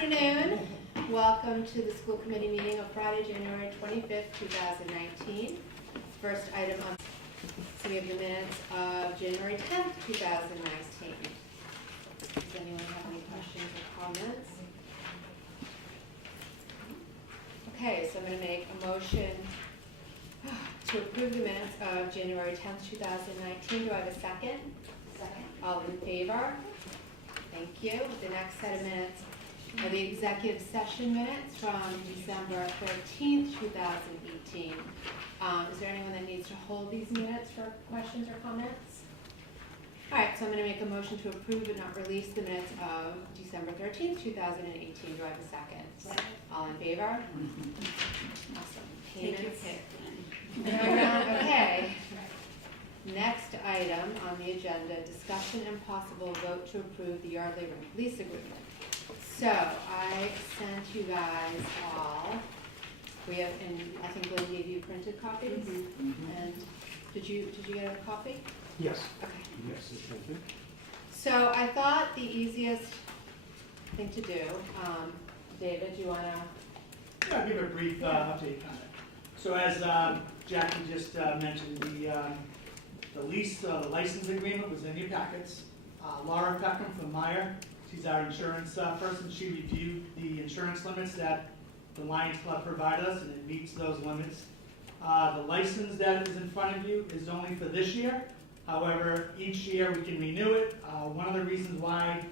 afternoon. Welcome to the school committee meeting of Friday, January 25th, 2019. First item on, so we have the minutes of January 10th, 2019. Does anyone have any questions or comments? Okay, so I'm going to make a motion to approve the minutes of January 10th, 2019. Do I have a second? Second. All in favor? Thank you. The next set of minutes are the executive session minutes from December 13th, 2018. Is there anyone that needs to hold these minutes for questions or comments? All right, so I'm going to make a motion to approve but not release the minutes of December 13th, 2018. Do I have a second? Second. All in favor? Awesome. Payments. Okay. Next item on the agenda, discussion and possible vote to approve the Yardley Rink lease agreement. So I sent you guys all, we have, and I think Lynn gave you printed copies. And did you get a copy? Yes. Okay. Yes, thank you. So I thought the easiest thing to do, David, do you want to? Yeah, I'll give a brief update on it. So as Jackie just mentioned, the lease, the license agreement was in your packets. Laura Peckham from Meyer, she's our insurance person. She reviewed the insurance limits that the Lions Club provided us, and it meets those limits. The license that is in front of you is only for this year. However, each year we can renew it. One of the reasons why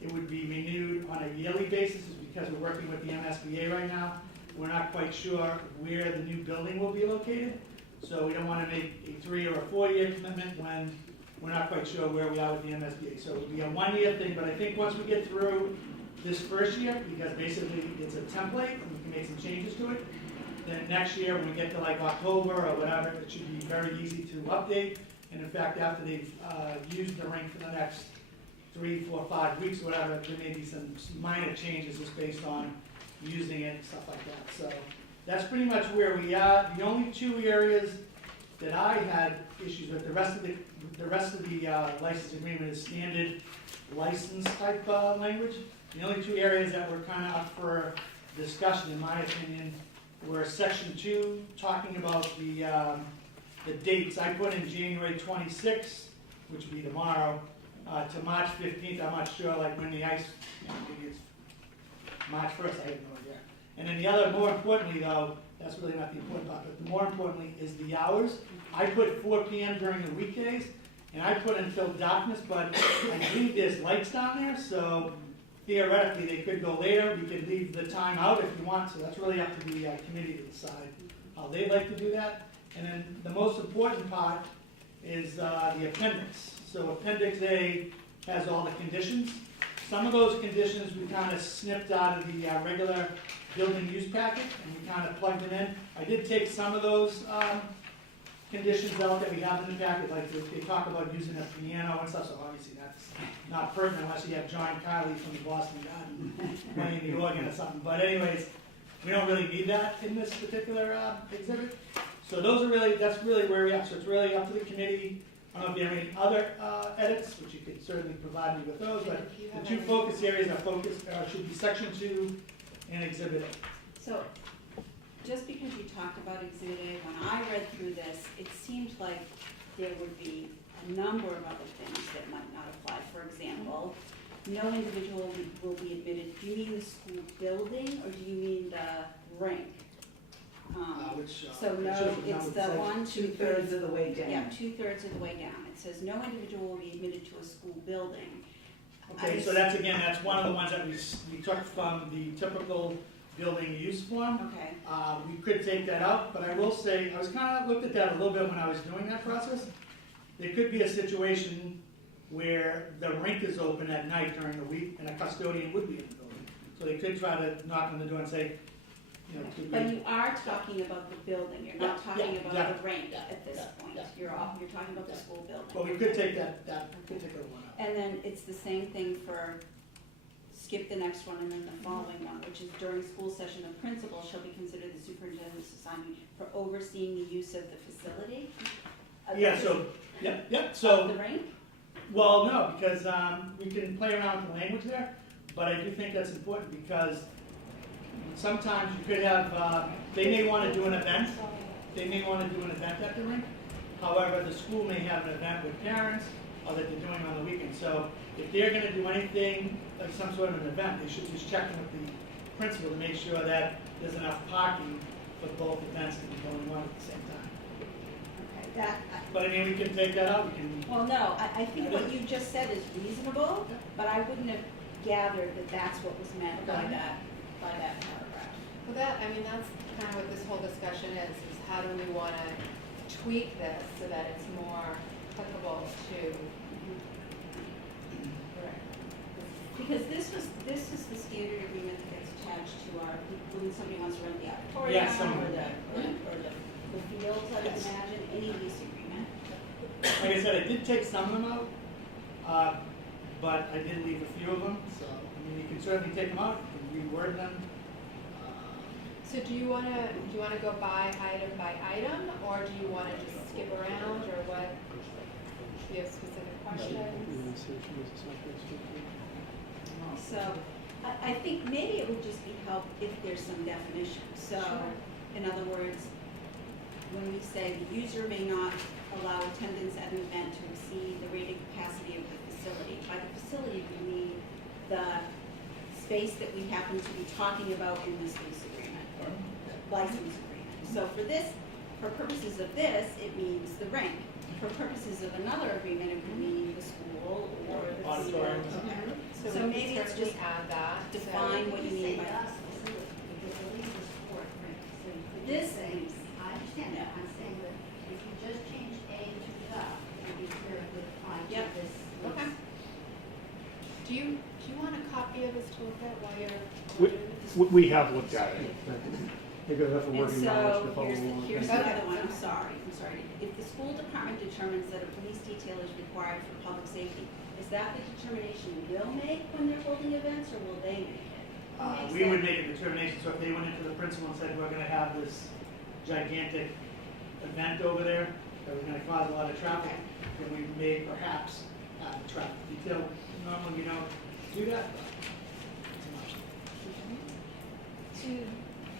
it would be renewed on a yearly basis is because we're working with the MSBA right now. We're not quite sure where the new building will be located. So we don't want to make a 3 or a 4 year commitment when we're not quite sure where we are with the MSBA. So it would be a 1 year thing, but I think once we get through this first year, because basically it's a template and we can make some changes to it, then next year when we get to like October or whatever, it should be very easy to update. And in fact, after they've used the rink for the next 3, 4, 5 weeks, or whatever, there may be some minor changes just based on using it and stuff like that. So that's pretty much where we are. The only 2 areas that I had issues with, the rest of the license agreement is standard license type language. The only 2 areas that were kind of up for discussion, in my opinion, were section 2, talking about the dates. I put in January 26th, which would be tomorrow, to March 15th. I'm not sure like when the ice, maybe it's March 1st, I have no idea. And then the other, more importantly though, that's really not the important part, but more importantly is the hours. I put 4 p.m. during the weekdays, and I put until darkness, but I believe there's lights down there, so theoretically they could go later. We could leave the time out if you want, so that's really up to the committee to decide how they'd like to do that. And then the most important part is the appendix. So Appendix A has all the conditions. Some of those conditions we kind of snipped out of the regular building use packet, and we kind of plugged them in. I did take some of those conditions out that we have in the packet, like they talk about using a piano and stuff, so obviously that's not pertinent unless you have John Kiley from the Boston Garden playing the organ or something. But anyways, we don't really need that in this particular exhibit. So those are really, that's really where we are. So it's really up to the committee. I don't know if you have any other edits, which you could certainly provide me with those, but the 2 focus areas should be section 2 and exhibit A. So, just because you talked about exhibit A, when I read through this, it seemed like there would be a number of other things that might not apply. For example, no individual will be admitted. Do you mean the school building, or do you mean the rink? So no, it's the 1 2/3 of the way down. Yeah, 2/3 of the way down. It says no individual will be admitted to a school building. Okay, so that's one of the ones that we took from the typical building use form. Okay. We could take that out, but I will say, I was kind of looked at that a little bit when I was doing that process. There could be a situation where the rink is open at night during the week and a custodian would be in the building. So they could try to knock on the door and say, you know, But you are talking about the building, you're not talking about the rink at this point. yeah. You're talking about the school building. Well, we could take that particular one out. And then it's the same thing for, skip the next one and then the following one, which is during school session, the principal shall be considered the superintendent's assignee for overseeing the use of the facility. Yeah, so, Of so, the rink? well, no, because we can play around with the language there. but I do think that's important because sometimes you could have, they may want to do an event. They may want to do an event at the rink. However, the school may have an event with parents or that they're doing on the weekend. So if they're going to do anything, like some sort of an event, they should just check in with the principal to make sure that there's enough parking for both events to be going on at the same time. Okay, But I mean, we can take that out, we can, well, no, I think what you just said is reasonable, but I wouldn't have gathered that that's what was meant by that paragraph. Well, I mean, that's kind of what this whole discussion is how do we want to tweak this so that it's more applicable to. Right. Because this is the standard agreement that gets attached to our, when somebody wants to rent the auditorium Yeah, or the fields, I would Yes. imagine, any lease agreement. like I said, I did take some of them out, but I did leave a few of them, so, I mean, you can certainly take them out, you can reword them. So do you want to go by item, or do you want to just skip around, or what? Do you have specific questions? So, I think maybe it would just be help if there's some definition. So, Sure. in other words, when we say the user may not allow attendance at an event to exceed the rated capacity of the facility. By the facility, we mean the space that we happen to be talking about in this lease agreement or license agreement. So for this, for purposes of this, it means the rink. For purposes of another agreement, it would mean the school or the Auditorium. field. Okay. So So we maybe can it's certainly just add that. define what you mean by Because facility. the lease is for rent, so you could This just say, lease. I understand that, I'm saying that if you just change A to the, it would be clear with I to Yep. this. lease. Okay. Do you want a copy of this to look at while you're We- doing this? We have looked at it. They've got enough of And working knowledge to so, follow here's along. here's the Okay. other one, I'm sorry. If the school department determines that a police detail is required for public safety, is that the determination we'll make when they're holding events, or will they make it? Who makes We would that? make a determination, so if they went into the principal and said, we're gonna have this gigantic event over there, that was gonna cause a lot of traffic, then we may perhaps add a traffic detail. Normally, we don't do that, but it's an option.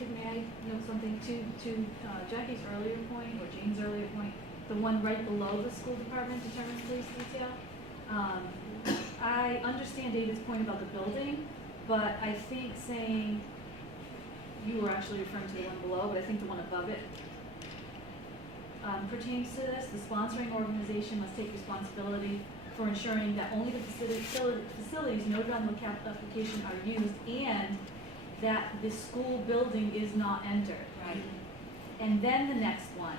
May I know something, to Jackie's earlier point, or Jane's earlier point, the one right below the school department determines police detail. I understand David's point about the building, but I think saying, you were actually referring to the one below, but I think the one above it pertains to this. The sponsoring organization must take responsibility for ensuring that only the facilities noted on the application are used and that the school building is not entered. Right. And then the next one,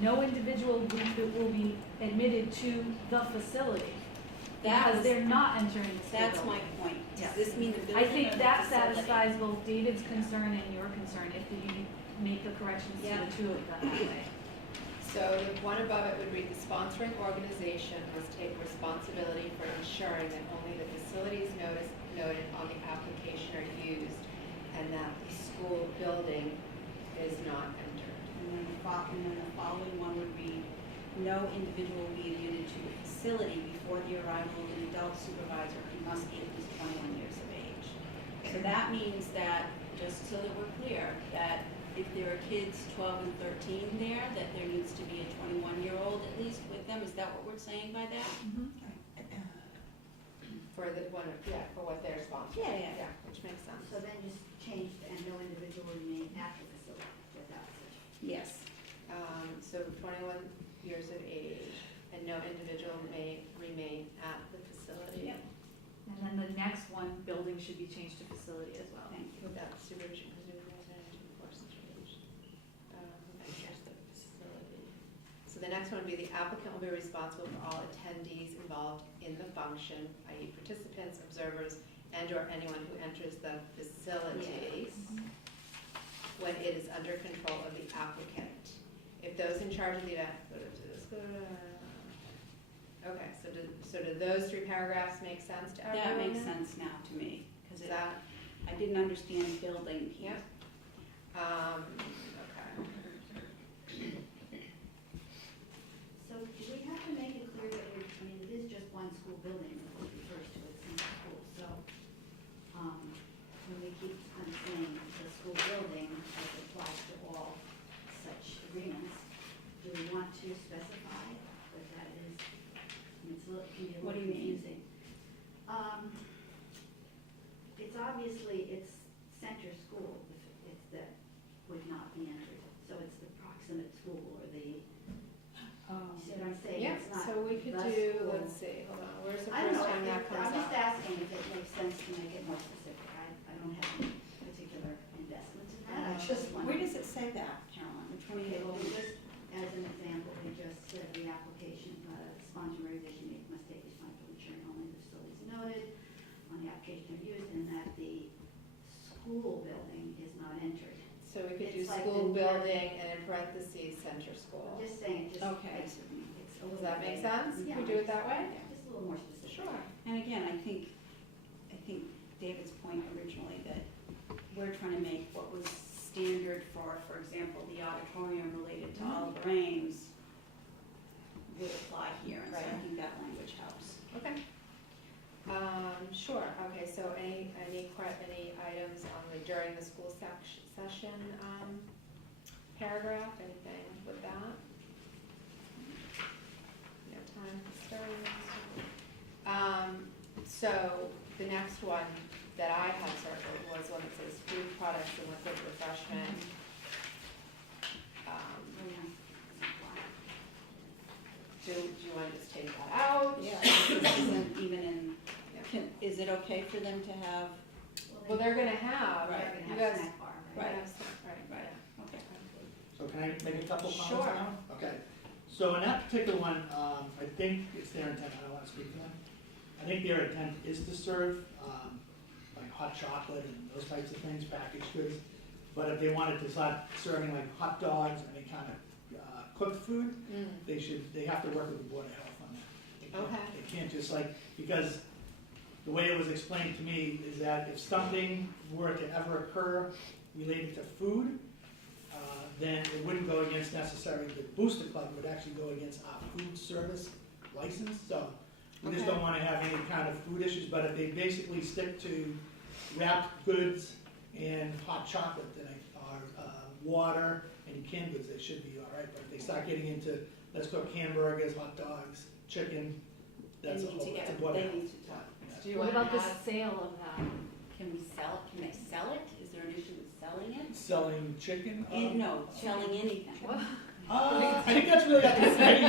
no individual will be admitted to the facility That because was- they're not entering the school That's building. my point. Does Yes. this mean the building I or think the that facility? satisfies both David's concern and your concern if you make the corrections to Yeah. the two of them that way. So the one above it would read, the sponsoring organization must take responsibility for ensuring that only the facilities noted on the application are used and that the school building is not entered. And then the following one would be, no individual will be admitted to the facility before the arrival of an adult supervisor who must be at least 21 years of age. So that means that, just so that we're clear, that if there are kids 12 and 13 there, that there needs to be a 21-year-old at least with them. Is that what we're saying by that? For the one, for what they're sponsoring. Yeah, yeah. Which makes sense. So then just change, and no individual remain at the facility without such. Yes. So 21 years of age, and no individual may remain at the facility. Yep. And then the next one, building should be changed to facility as well. Thank you. Without supervision, presumably managing course and change. Enters the facility. So the next one would be the applicant will be responsible for all attendees involved in the function, i.e. participants, observers, and/or anyone who enters the facility when it is under control of the applicant. If those in charge of the event, okay, so do those three paragraphs make sense to everyone? That makes sense now to me, because Is that, I didn't understand building piece. yeah? Okay. So do we have to make it clear that it is just one school building that it refers to, it's in school, so obviously, it's center school, it's that would not be entered. So it's the proximate school or the, see what I'm saying? Yeah, It's not so we could the do, school. let's see, hold on, where's the I don't first know, time that comes I'm just up? asking if it makes sense to make it more specific. I don't have any particular investments in that, I just Where wonder. does it say that, Caroline? Which one are Okay, you well, looking we at? just, as an example, we just said the application, sponsoring revision must take responsibility ensuring only the facilities noted on the application are used and that the school building is not entered. So we could do It's like school the- building and in parentheses, center school. I'm just saying, it just Okay. makes it, it's a Does little. that make vague. sense? Yeah, Can we do it that way? yeah, just a little more specific. Sure. And again, I think David's point originally that we're trying to make what was standard for example, the auditorium related to Oliver Ames would apply here, and so I Right. think that language helps. Okay. Sure, okay, so any items on the during the school session, paragraph, anything with that? No time starting. So the next one that I had circled was one that says food products and liquid refreshment. Do you want to just take that out? Yeah, this isn't even in, Yeah. is it okay for them to have, Well, they're gonna have, Right. They're you gonna have guys, snack bar, right, right? have some- right, yeah. okay. So can I make a couple comments Sure. now? Okay, so in that particular one, I think it's their intent, I don't wanna speak for them. I think their intent is to serve, like hot chocolate and those types of things, packaged goods. But if they wanted to start serving like hot dogs, any kind of, cooked food, they have to work with the Board of Health on that. They can't- Okay. They can't just like, because the way it was explained to me is that if something were to ever occur related to food, then it wouldn't go against necessarily the Booster Club, it would actually go against our food service license, so we just Okay. don't wanna have any kind of food issues, but if they basically stick to wrapped goods and hot chocolate, then water and canned goods, they should be all right, but if they start getting into, let's cook hamburgers, hot dogs, chicken, that's a They need whole, to that's a get- Board of they Health. need to talk. Yeah. Do you What want about the to add? sale of that? Can we sell, can they sell it? Is there an issue with selling it? Selling chicken? No, selling anything. I think that's really up to the committee,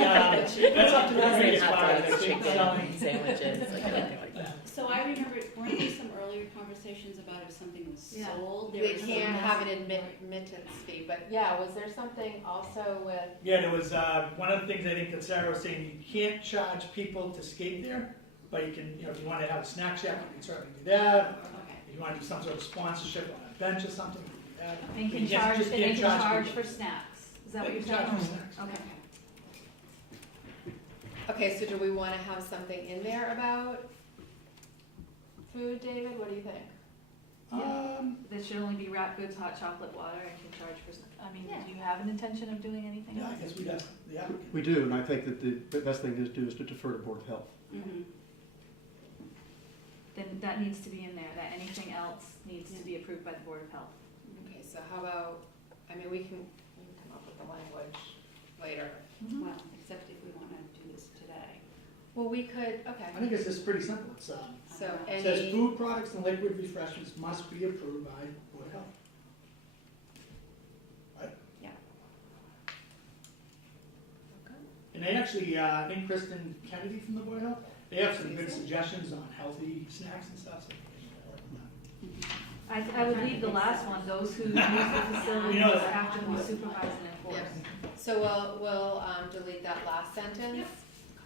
that's up to the committee as far as I think selling. sandwiches, like anything like that. So I remember, weren't there some earlier conversations about if something was Yeah. sold? there They was can't some- have an admittance fee, but yeah, was there something also with, Yeah, there was, one of the things I think that Sarah was saying, you can't charge people to skate there, but you can, if you wanna have a snack shack, you can certainly do that. Okay. If you wanna do some sort of sponsorship on a bench or something, you can do that. And You can just- charge, just and they can't can charge people. for snacks, is that They what you're can charge saying? for snacks. Okay. okay, so do we wanna have something in there about food, David, what do you think? That should only be wrapped goods, hot chocolate, water, and can charge for, I mean, Yeah. do you have an intention of doing anything Yeah, else? I guess we got, the applicant. We do, and I think that the best thing to do is to defer to Board of Health. Mhm. Then that needs to be in there, that anything else needs to be approved by the Board of Health. Okay, so how about, I mean, we can come up with the language later. Well, except if we wanna do this today. Well, we could, okay, I think it's just pretty simple, it's, so it says any, food products and liquid refreshments must be approved by Board of Health. Right? Yeah. And they actually, I think Kristen Kennedy from the Board of Health, they have some good suggestions on healthy snacks and stuff, so they can work on that. I would leave the last one, those who use the facility You know must that. actively supervise and enforce. yeah, so we'll delete that last sentence.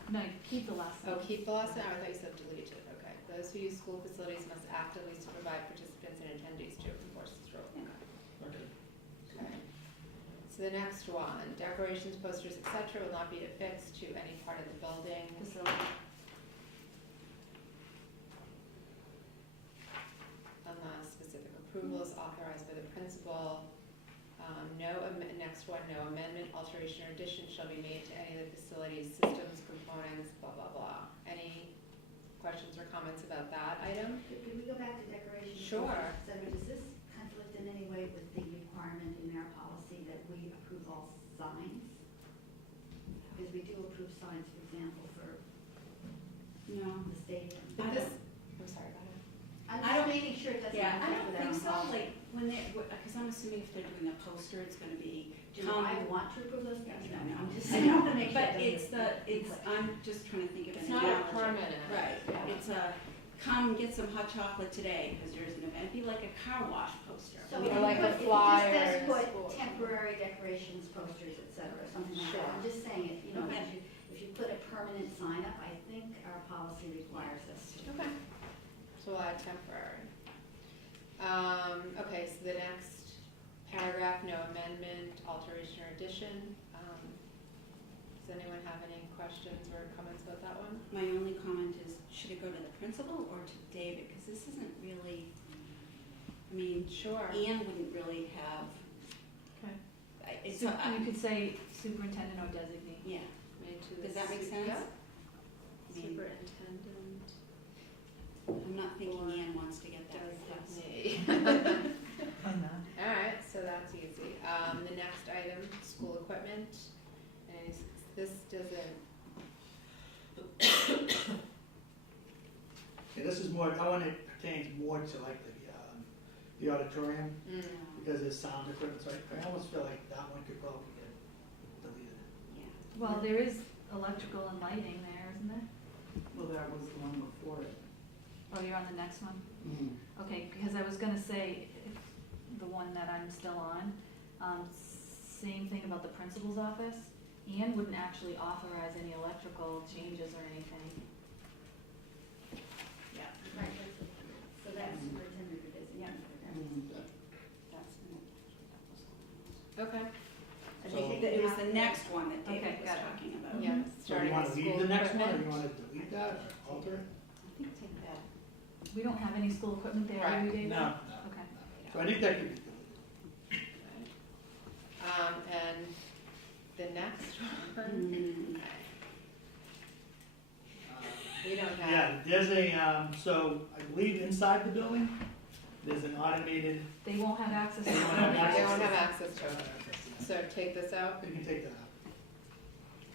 No, keep the last Oh, one. keep the last sentence, I thought you said delete it, okay. Those who use school facilities must actively supervise participants and attendees to enforce this rule. Okay. Okay. So the next one, decorations, posters, et cetera, will not be affixed to any part of the building. Facility. Unless specific approval is authorized by the principal. Next one, no amendment, alteration, or addition shall be made to any of the facilities, systems, components, blah, blah, blah. Any questions or comments about that item? Could we go back to decorations? Sure. So does this conflict in any way with the requirement in our policy that we approve all signs? Because we do approve signs, for example, for No. the stadium. I This, don't- I'm sorry, go ahead. I'm I'm I just don't- making sure it doesn't Yeah, I conflict don't with think our so, policy. like, when they, because I'm assuming if they're doing a poster, it's gonna be, Do come, I want to approve those things? No, No, no. I'm just saying, I want to make sure but it it's doesn't the, it's, conflict. I'm just trying to think of an It's not analogy. a permanent. Right, Yeah. it's a, come get some hot chocolate today, because there's an event, it'd be like a car wash poster. So Or if you like put, a if it flyer just says in put school. temporary decorations, posters, et cetera, something like that, Sure. I'm just saying it, you know, Okay. if you put a permanent sign up, I think our policy requires us to. Okay, so we'll add temporary. Okay, so the next paragraph, no amendment, alteration, or addition. Does anyone have any questions or comments about that one? My only comment is, should it go to the principal or to David, because this isn't really, I mean, Sure. Anne wouldn't really have, Okay. it's, So you could say superintendent or designee. yeah, Made to the does that make sense? Yeah. I mean, Superintendent, I'm not thinking Or Anne wants to get that request. designee. I'm not. All right, so that's easy. The next item, school equipment, and this doesn't, And this is more, that one it pertains more to like the auditorium, because there's sound equipment, so I almost feel like that one could probably get deleted. Yeah. Well, there is electrical and lighting there, isn't there? Well, that was the one before it. Oh, you're on the next one? Okay, because I was gonna say, if the one that I'm still on, same thing about the principal's office. Anne wouldn't actually authorize any electrical changes or anything. Yeah, Right, so that's superintendent or designee. that's, okay, I So- think it was the next one that Okay, David was got it. talking about. yeah, So you starting with wanna school leave the next one, or equipment. you wanna delete that, or alter it? I think take that. We don't have any school equipment there, do we, David? No, Okay. so I think that could be deleted. And the next one, Mm. we don't have, Yeah, there's a, so I believe inside the building, there's an automated, They won't have access to They it. won't have they access won't to have it. access to it, so take this out, you can take that out.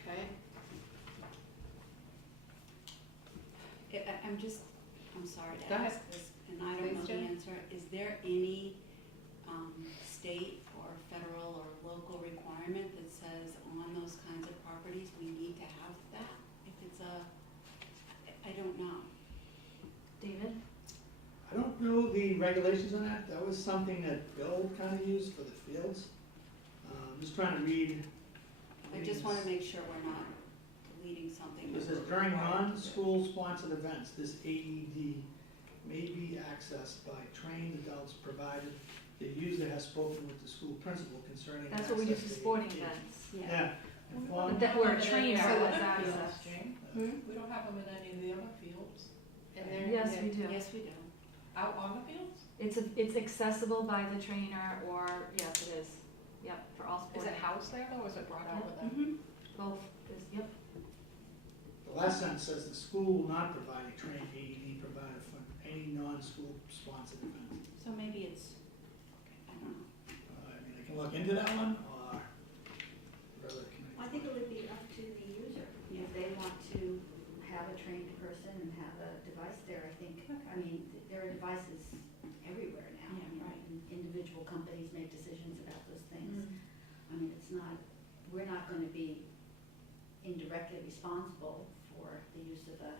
okay? I'm sorry to Go ahead. ask this, and I don't know Please the do. answer. Is there any, state or federal or local requirement that says on those kinds of properties, we need to have that? If it's I don't know. David? I don't know the regulations on that, that was something that Bill kinda used for the fields. Just trying to read. I just wanna make sure we're not deleting something. It that says we're during required to do. non-school sponsored events, this AED may be accessed by trained adults provided the user has spoken with the school principal concerning That's what we do access for to sporting AED. events. Yeah. Inform- That we're a trainer So has the access. We don't have them in any of the other fields, And they're, Yes, we do. Yes, we do. out on the fields? It's accessible by the trainer or, yes, it is. Yep, for all Is sports. it housed there though, or is it brought out with them? Mm-hmm. Both, is, yep. The last sentence says the school will not provide a trained AED provider for any non-school sponsored event. So maybe it's, I don't know. I mean, I can look into that one, or whatever the committee. I think it would be up to the user, if they want to have a trained person and have a device there, I think, I mean, there are devices everywhere now. Yeah, I mean, right. and individual companies make decisions about those things. I mean, it's not, we're not gonna be indirectly responsible for the use of a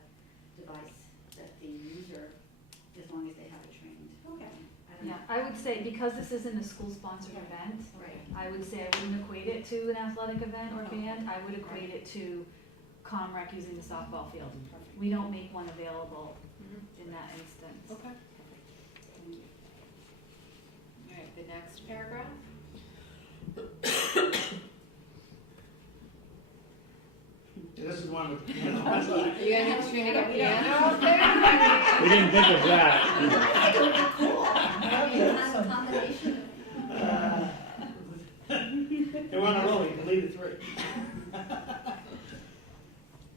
device that the user, as long as they have a trained. Okay. I don't Yeah, know. I would say, because this isn't a school-sponsored event, Right. I would say I wouldn't equate it to an athletic event or band. I would equate it to Comrec using the softball field. We don't make one available in that instance. okay. Thank you. All right, the next paragraph? Yeah, this is one with the piano. That's what I- You guys are tuning a piano up there? We didn't think of that. I think it would be cool. I mean, have a combination of They were on a roll, we deleted 3.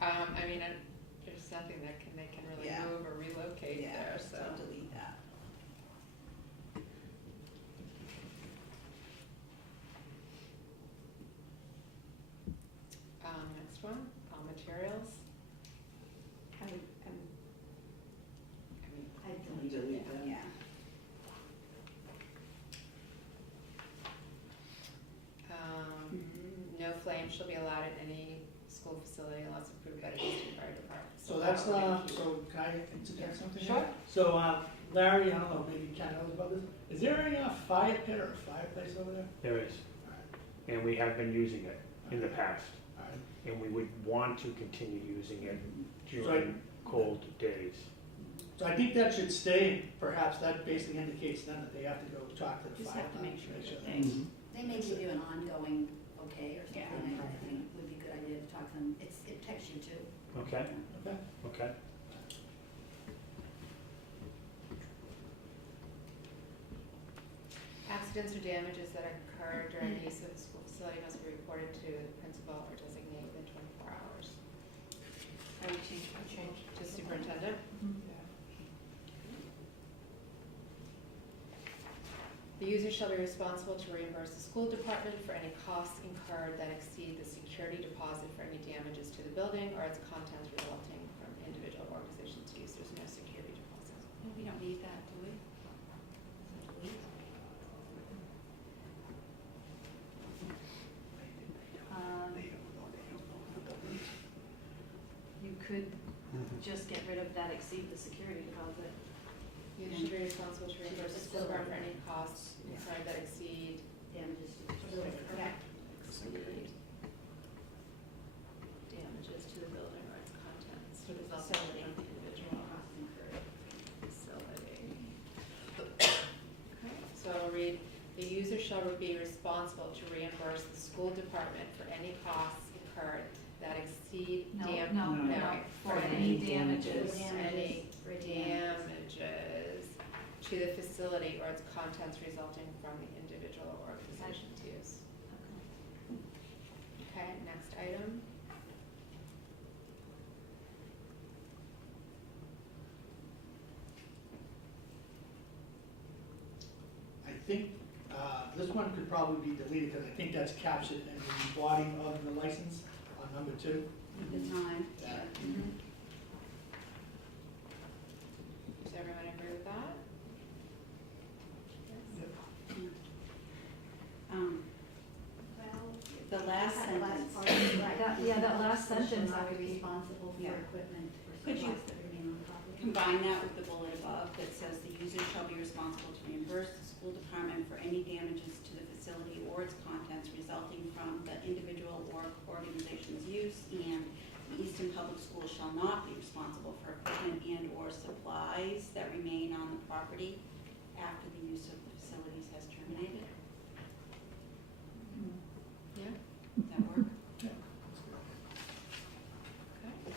I mean, there's nothing they can really Yeah. move or relocate there, so. delete that. Next one, all materials. I would, I mean, I delete Delete that. Yeah. shall be allowed in any school facility unless approved by the district fire department. So that's, so can I interject something? Sure. So, Larry, I don't know, maybe Ken knows about this. Is there any fire pit or a fireplace over there? There is, All right, and we have been using it in the past, all right. and we would want to continue using it So during cold days. So I think that should stay, perhaps that basically indicates then that they have to go talk to the Just fire. have to make sure department, that they, They may give you an ongoing okay or something, Yeah. I think would be a good idea to talk to them, it protects you too. Okay, Okay. okay. Accidents or damages that occur during the use of the school facility must be reported to the principal or designate within 24 hours. are we changing? To superintendent? The user shall be responsible to reimburse the school department for any costs incurred that exceed the security deposit for any damages to the building or its contents resulting from individual organization's use. There's no security deposit. No, we don't need that, do we? You could just get rid of that exceed the security deposit. User should be responsible to reimburse the school department for any costs incurred that exceed Damages to the facility, correct? damages to the building or its contents To the resulting facility. from the individual Costs incurred. facility. Okay, so I'll read, the user shall be responsible to reimburse the school department for any costs incurred that exceed No, for any damages. Any For damages to the facility or its contents resulting from the individual or organization's use. Okay, next item. I think, this one could probably be deleted, because I think that's captured in the body of the license on number 2. At the time. Yeah. Does everyone agree with that? Yes? Well, The last that sentence. part is right. That last Shall sentence not would be be- responsible for Yeah. equipment or Could you- supplies that remain on the property. Combine that with the bullet above that says the user shall be responsible to reimburse the school department for any damages to the facility or its contents resulting from the individual or organization's use, and the Easton Public Schools shall not be responsible for equipment and or supplies that remain on the property after the use of the facilities has terminated. Yeah? Does that work? Yeah. Okay.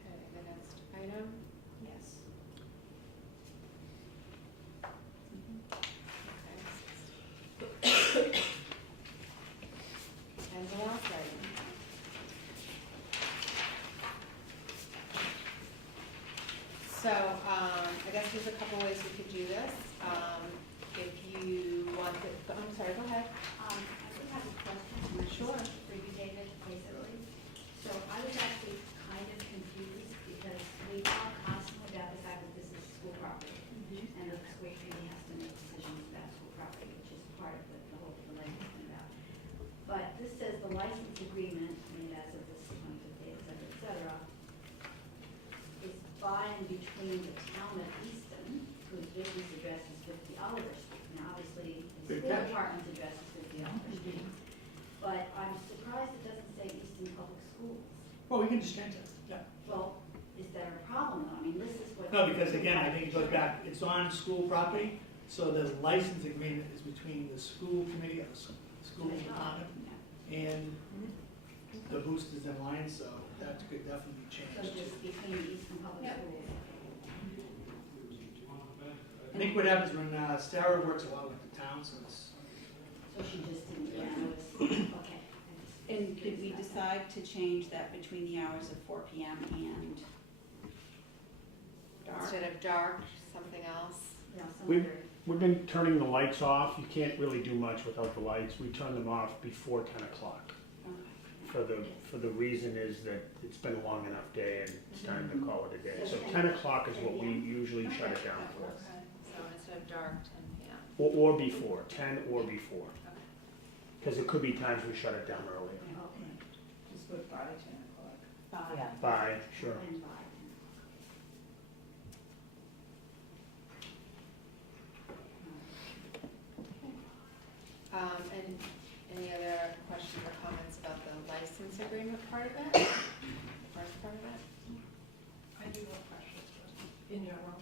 Okay, the next item. Yes. Okay. And the last item. So, I guess there's a couple ways we could do this. If you want to, I'm sorry, go ahead. I would have a question. Sure. For you, David, basically. So I was actually kind of confused because we talk constantly about the fact that this is school property. And the school committee has to make decisions about school property, which is part of the whole thing I'm talking about. But this says the license agreement, made as of this 25th day, et cetera, is by and between the town of Easton, whose business address is 50 Oliver Street. Now, obviously, the Good school catch. department's address is 50 Oliver Street. But I'm surprised it doesn't say Easton Public Schools. Well, we can just change that, yeah. Well, is there a problem though? I mean, this is what. No, because again, I think it goes back, it's on school property, so the license agreement is between the school committee of the school department and the boosters in line, so that could definitely be So changed. just between the Easton Public Yeah. Schools. I think what happens when Sarah works a lot with the town, so it's, So she just didn't, okay. And did we decide to change that between the hours of 4 PM and dark? Instead of dark, something else. Yeah, some We- other, We've been turning the lights off. You can't really do much without the lights. We turn them off before 10 o'clock. Okay. For the reason is that it's been a long enough day and it's time to call it a day. So Mhm. 10 o'clock is what we usually shut it down for. Okay. So instead of dark, 10 PM. or before, 10 or before. Because there could be times we shut it down earlier. Okay, just put by 10 o'clock. Five. By, sure. And by. And any other questions or comments about the license agreement part of it? The first part of it? I do have questions in general.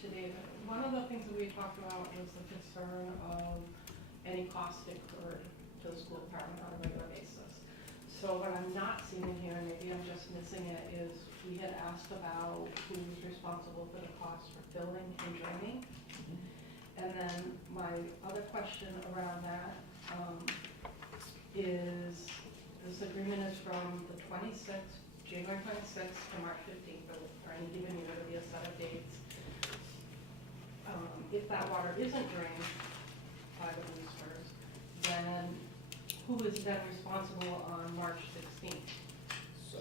To David, one of the things that we talked about was the concern of any cost incurred to the school department on a regular basis. So what I'm not seeing in here, and maybe I'm just missing it, is we had asked about who's responsible for the cost for filling and draining. And then my other question around that is, this agreement is from the 26th, January 26th to March 15th, or any given year, there'll be a set of dates. If that water isn't drained by the boosters, then who is then responsible on March 16th? So,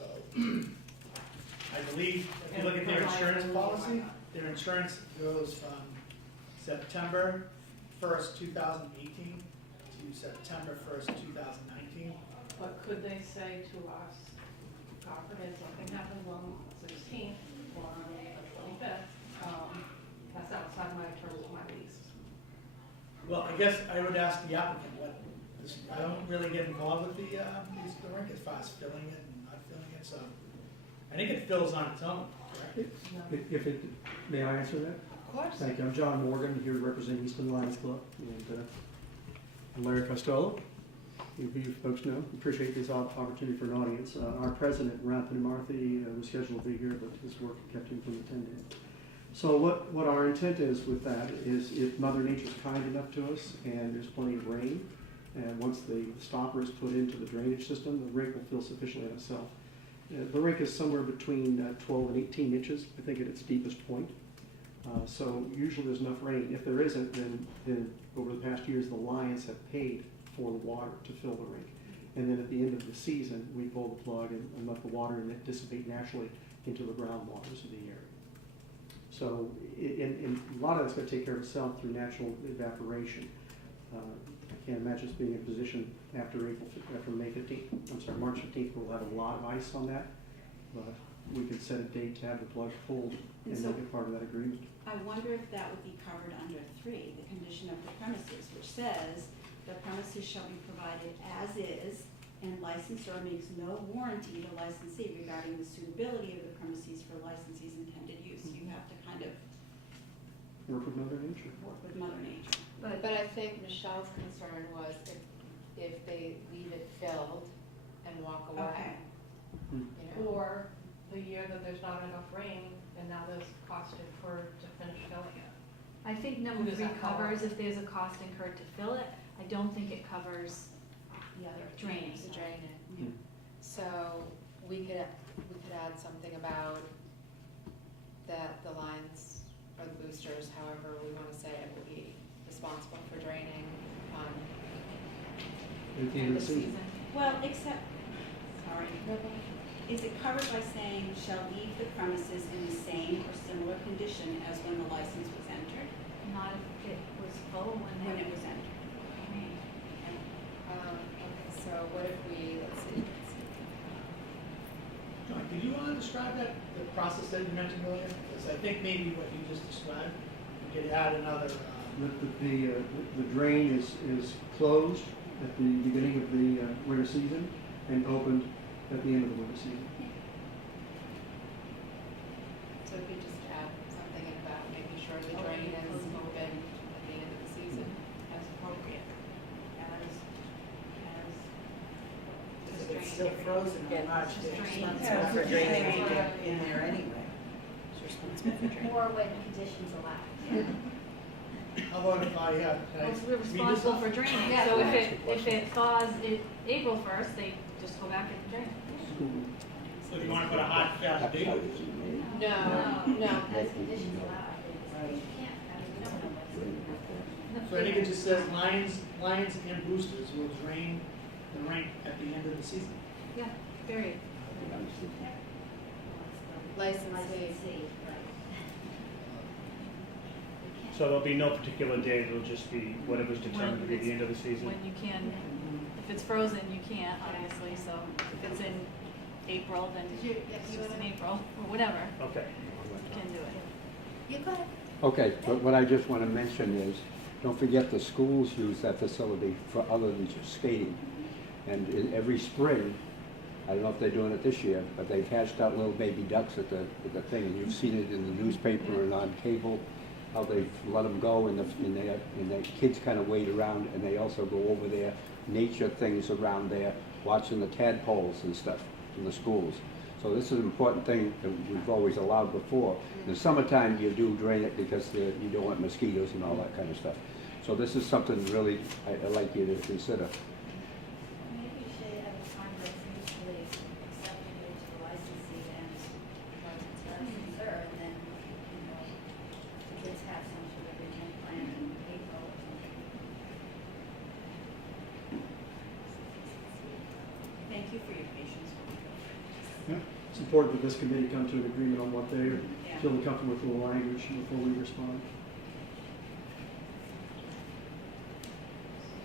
I believe, if you look at their insurance policy, their insurance goes from September 1st, 2018 to September 1st, 2019. But could they say to us, God forbid, something happens on the 16th or on the 25th, that's outside my terms of my lease. Well, I guess I would ask the applicant what, I don't really get involved with the rink as far as filling it and not filling it, so I think it fills on its own, correct? No. If it, may I answer that? Of course. Thank you. I'm John Morgan, here representing Eastern Lions Club, and I'm Larry Costello, who you folks know. Appreciate this opportunity for an audience. Our president, Anthony Marthy, was scheduled to be here, but his work kept him from attending. So what our intent is with that is, if Mother Nature's kind enough to us and there's plenty of rain, and once the stopper is put into the drainage system, the rink will fill sufficiently on itself. The rink is somewhere between 12 and 18 inches, I think, at its deepest point. So usually there's enough rain. If there isn't, then over the past years, the Lions have paid for the water to fill the rink. And then at the end of the season, we pull the plug and let the water dissipate naturally into the groundwaters of the area. So and a lot of that's going to take care of itself through natural evaporation. I can't imagine us being in a position after May 15th, I'm sorry, March 15th, we'll have a lot of ice on that, but we could set a date to have the plug pulled and So- make it part of that agreement. I wonder if that would be covered under 3, the condition of the premises, which says the premises shall be provided as is, and licensor makes no warranty to licensee regarding the suitability of the premises for licensee's intended use. You have to kind of Work with Mother Nature. work with Mother Nature. But I think Michelle's concern was if they leave it filled and walk away, Okay. you know? Or the year that there's not enough rain, and now there's cost incurred to finish filling it. I think number Who does 3 that cover? covers if there's a cost incurred to fill it. I don't think it covers The other Drainage. To drain it. Hmm. So we could add something about that the lines or the boosters, however we want to say it, will be responsible for draining on At the end of the season. Well, except, sorry, is it covered by saying shall leave the premises in the same or similar condition as when the license was entered? Not if it was full When when it was entered. Okay, so what if we, let's see. John, could you describe the process that you mentioned earlier? Because I think maybe what you just described, you could add another, The drain is closed at the beginning of the winter season and opened at the end of the winter season. So if we just add something in about making sure the drain is open at the end of the season. As appropriate, as If it's still frozen in March, they're drain. responsible for draining it in there anyway. Or when conditions allow. how about if I, can I Well, read we're this responsible off? for draining, Yeah. so if it thaws April 1st, they just go back and drain. So do you want to put a hot, fast date? No, no. As conditions allow, you can't, I mean, we don't know what's. So I think it just says Lions and boosters will drain the rink at the end of the season. Yeah, period. Licensee. Licensee, right. So there'll be no particular date, it'll just be whatever's determined to be the end of the season. When you can, if it's frozen, you can't, obviously, so if it's in April, then Did you, yes, it's you just in wanna? April, or whatever, Okay. you can do it. You go ahead. Okay, but what I just want to mention is, don't forget the schools use that facility for other than just skating. And every spring, I don't know if they're doing it this year, but they've hatched out little baby ducks at the thing. And you've seen it in the newspaper and on cable, how they've let them go and the kids kind of wait around, and they also go over there, nature things around there, watching the tadpoles and stuff in the schools. So this is an important thing that we've always allowed before. In the summertime, you do drain it because you don't want mosquitoes and all that kind of stuff. So this is something really I'd like you to consider. Maybe you should have a time that's mutually acceptable to the licensee and licensor, and then, you know, the kids have some sort of return plan in April or something. Thank you for your patience. It's important that this committee come to an agreement on what they Yeah. feel comfortable with the language before we respond.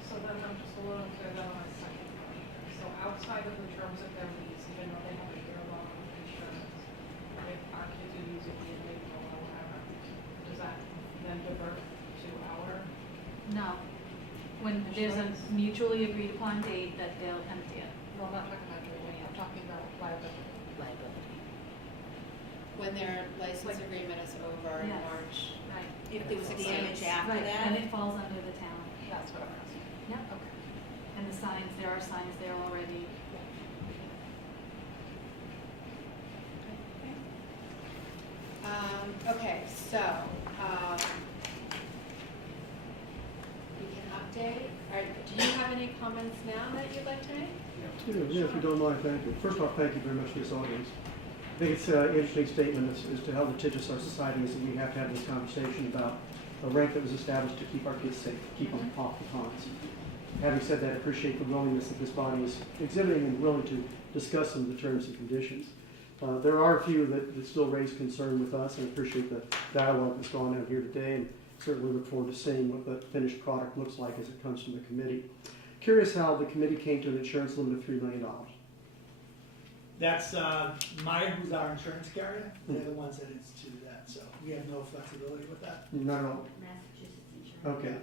So then I'm just a little clear then on my second question. So outside of the terms of their lease, even though they have a year-long insurance, if our kids are using it in April or whatever, does that then divert to our? No, when there's a mutually agreed upon date that they'll empty it. No, I'm not talking about drinking, I'm talking about liability. When their license agreement is over in Yes. March. Right. If there was damage after Right, that. and it falls under the town. That's what I'm asking. Yep. Okay. And the signs, there are signs there already. Okay, so, we can update, do you have any comments now that you'd like to make? Yeah, if you don't mind, thank you. First off, thank you very much for this audience. I think it's an interesting statement as to how litigious our society is, and we have to have this conversation about a rank that was established to keep our kids safe, keep them off the ponds. Having said that, I appreciate the willingness that this body is exhibiting and willing to discuss some of the terms and conditions. There are a few that still raise concern with us, and I appreciate the dialogue that's gone on here today, and certainly look forward to seeing what the finished product looks like as it comes from the committee. Curious how the committee came to an insurance limit of $3 million. That's Meyer, who's our insurance carrier. They're the ones that instituted that, so we have no flexibility with that. Not at all. Massachusetts insurance. Okay.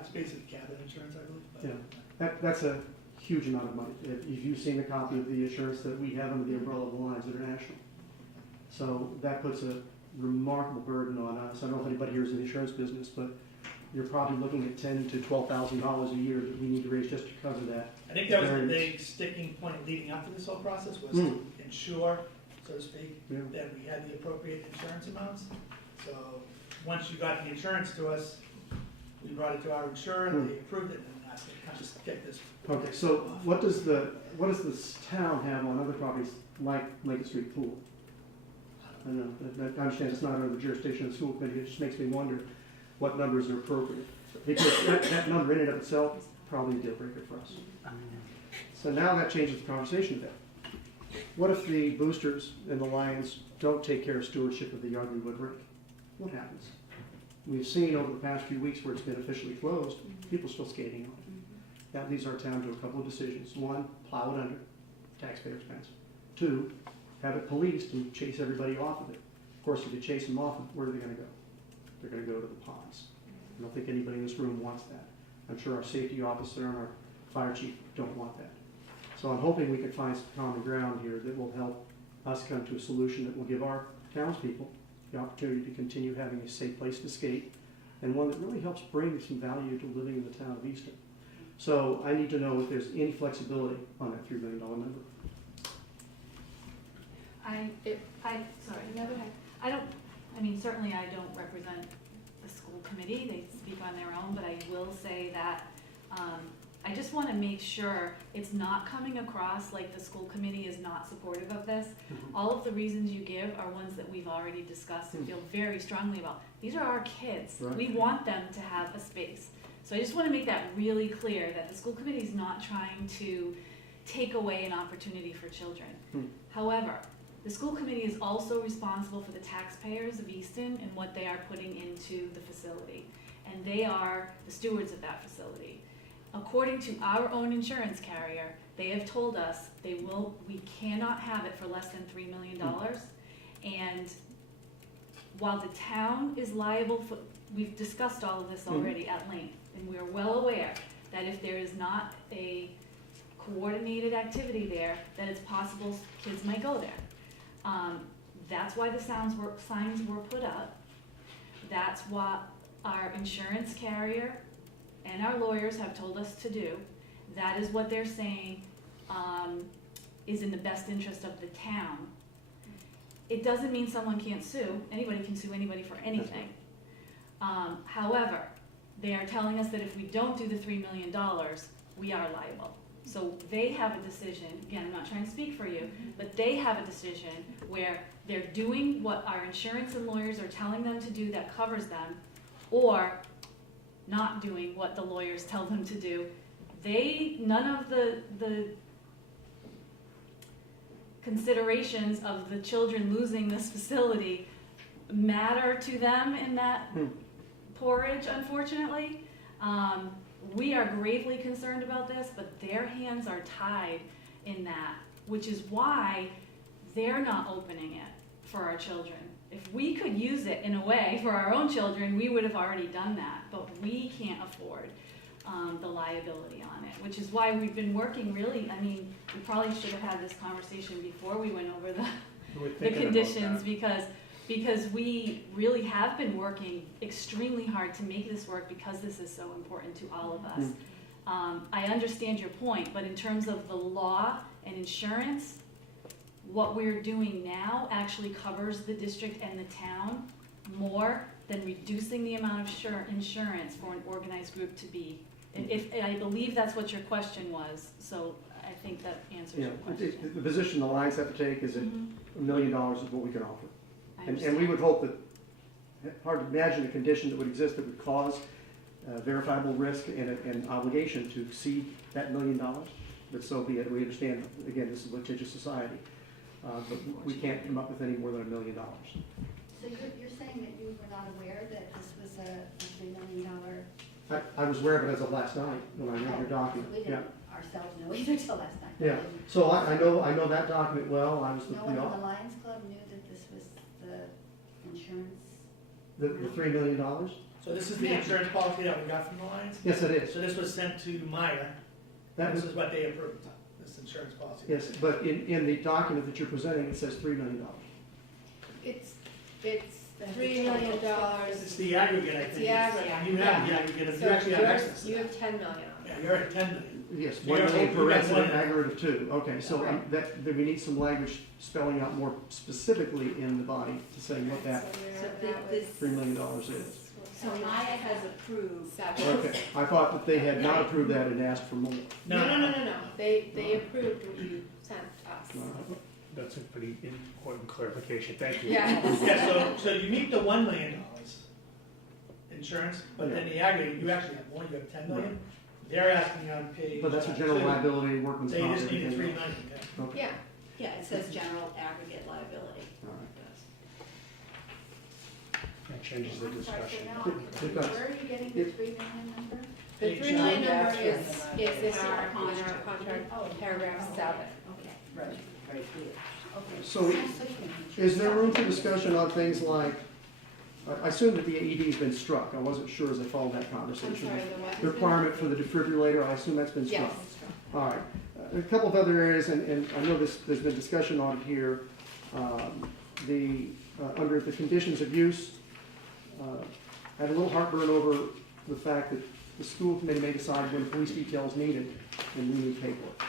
It's basically cabin insurance, I believe. but- Yeah. That's a huge amount of money. If you've seen a copy of the insurance that we have under the umbrella of Alliance International. So that puts a remarkable burden on us. I don't know if anybody here is in the insurance business, but you're probably looking at $10,000 to $12,000 a year that we need to raise just to cover that. I think that was the Variance. big sticking point leading up to this whole process was Mm. to ensure, so to speak, Yeah. that we had the appropriate insurance amounts. So once you got the insurance to us, we brought it to our insurer, Mm. they approved it, and that's what kind of kicked this. Okay, so what does this town have on other properties like Lake Street Pool? I don't know, I understand it's not under the jurisdiction of the school committee, it just makes me wonder what numbers are appropriate. Because that number in and of itself is probably a deal breaker for us. So now that changes the conversation a bit. What if the boosters and the Lions don't take care of stewardship of the Yardley Wood Rink? What happens? We've seen over the past few weeks where it's been officially closed, people still skating on it. That leads our town to a couple of decisions. One, plow it under, taxpayer expense. Two, have it policed and chase everybody off of it. Of course, if you chase them off, where are they gonna go? They're gonna go to the ponds. I don't think anybody in this room wants that. I'm sure our safety officer and our fire chief don't want that. So I'm hoping we can find some common ground here that will help us come to a solution that will give our townspeople the opportunity to continue having a safe place to skate, and one that really helps bring some value to living in the town of Easton. So I need to know if there's any flexibility on that $3 million number. Certainly I don't represent the school committee, they speak on their own, but I will say that, I just wanna make sure it's not coming across like the school committee is not supportive of this. All of the reasons you give are ones that we've already discussed and feel very strongly about. These are our kids, Right. we want them to have a space. So I just wanna make that really clear, that the school committee is not trying to take away an opportunity for children. However, The school committee is also responsible for the taxpayers of Easton and what they are putting into the facility. And they are the stewards of that facility. According to our own insurance carrier, they have told us we cannot have it for less than $3 million. And while the town is liable for, we've discussed all of this already at length, and we are well aware that if there is not a coordinated activity there, that it's possible kids might go there. That's why the signs were put up. That's what our insurance carrier and our lawyers have told us to do. That is what they're saying is in the best interest of the town. It doesn't mean someone can't sue. Anybody can sue anybody for anything. However, they are telling us that if we don't do the $3 million, we are liable. So they have a decision, again, I'm not trying to speak for you, but they have a decision where they're doing what our insurance and lawyers are telling them to do that covers them, or not doing what the lawyers tell them to do. None of the considerations of the children losing this facility matter to them in that porridge, unfortunately. We are gravely concerned about this, but their hands are tied in that, which is why they're not opening it for our children. If we could use it in a way for our own children, we would have already done that, but we can't afford the liability on it, which is why we've been working really, I mean, we probably should have had this conversation before we went over the conditions, because we really have been working extremely hard to make this work because this is so important to all of us. I understand your point, but in terms of the law and insurance, what we're doing now actually covers the district and the town more than reducing the amount of insurance for an organized group to be. I believe that's what your question was, so I think that answers your question. The position the Lions have to take is that $1 million is what we can offer. And we would hope that, hard to imagine a condition that would exist that would cause verifiable risk and an obligation to exceed that $1 million, but so be it. We understand, again, this is a litigious society, but we can't come up with any more than $1 million. So you're saying that you were not aware that this was a $3 million? I was aware of it as of last night when I read your document. So we didn't ourselves know either till last night. Yeah. So I know that document well. I was No one in the Lions Club knew that this was the insurance? the $3 million. So this is the insurance policy that we got from the Lions? Yes, it is. So this was sent to Meyer, this is what they approved, this insurance policy. Yes, but in the document that you're presenting, it says $3 million. It's $3 million. It's the aggregate, I think. It's the aggregate. You have the aggregate, you actually have excess. You have 10 million on Yeah, it. you're at 10 million. Yes, So 1 you're- million per you got resident, one. aggregate of 2. Okay, so Right. that we need some language spelling out more specifically in the body to say what that So this $3 million is. So Maya has approved. Okay, I thought that they had not approved that and asked for more. No. They approved what you sent us. That's a pretty important clarification, thank you. Yeah. Yeah, so you meet the $1 million insurance, but then the aggregate, you actually have more, you have 10 million. They're asking on page. But that's a general 2, liability, workman's They comp. just need a $3 everything million, else. yeah. Okay. Yeah. Yeah, it says general aggregate liability. All right. That changes the I'm sorry, so discussion. now, It does. where are you getting the $3 million number? The Page 3 million seven. number is in It's in our our contract. contract, paragraph 7. Okay. Right here. Okay. So is there room for discussion on things like, I assume that the AED has been struck. I wasn't sure as I followed that I'm conversation. sorry, the what? The requirement for the defibrillator, I assume that's been struck. Yes. All right. A couple of other areas, and I know there's been discussion on it here. Under the conditions of use, I had a little heartburn over the fact that the school committee may decide when police detail is needed and we need paperwork.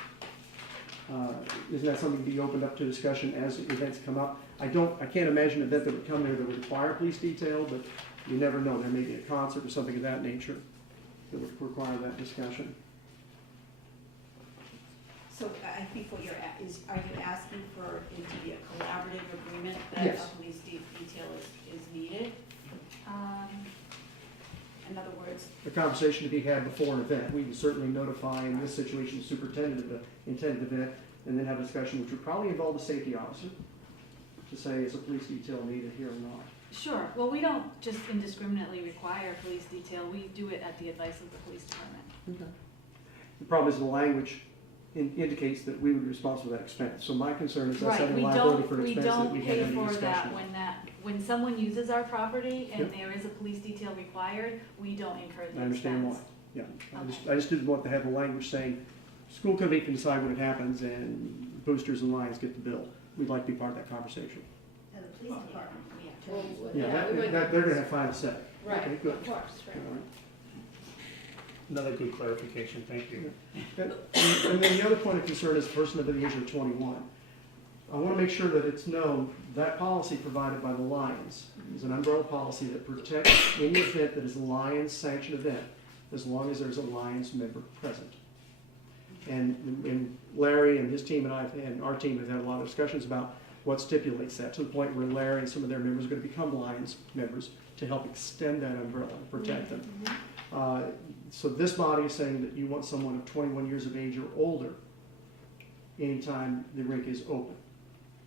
Isn't that something to be opened up to discussion as events come up? I can't imagine an event that would come there that would require police detail, but you never know. There may be a concert or something of that nature that would require that discussion. So I think what are you asking for it to be a collaborative agreement that Yes. a police detail is needed? In other words, A conversation to be had before an event. We can certainly notify, in this situation, the superintendent of the intended event, and then have a discussion which would probably involve the safety officer. to say, is a police detail needed here or not? Sure, well, we don't just indiscriminately require police detail, we do it at the advice of the police department. Okay. The problem is the language indicates that we would be responsible for that expense. So my concern is that's Right, having we liability for don't, an we expense that we don't can't pay have any for discussion that on. when someone uses our property and Yep. there is a police detail required, we don't incur the expense. I understand why, yeah. Okay. I just didn't want to have the language saying, school committee can decide when it happens and boosters and lions get the bill. We'd like to be part of that conversation. And the police department, we have to. Well, Yeah, we would- they're gonna have final say. Right, Okay, good. of course, right. All right. Another good clarification, thank you. And then the other point of concern is a person of the age of 21. I want to make sure that it's known that policy provided by the Lions is an umbrella policy that protects any event that is a Lions sanctioned event, as long as there's a Lions member present. And Larry and his team and I and our team have had a lot of discussions about what stipulates that, to the point where Larry and some of their members are going to become Lions members to help extend that umbrella and protect them. So this body is saying that you want someone of 21 years of age or older anytime the rink is open.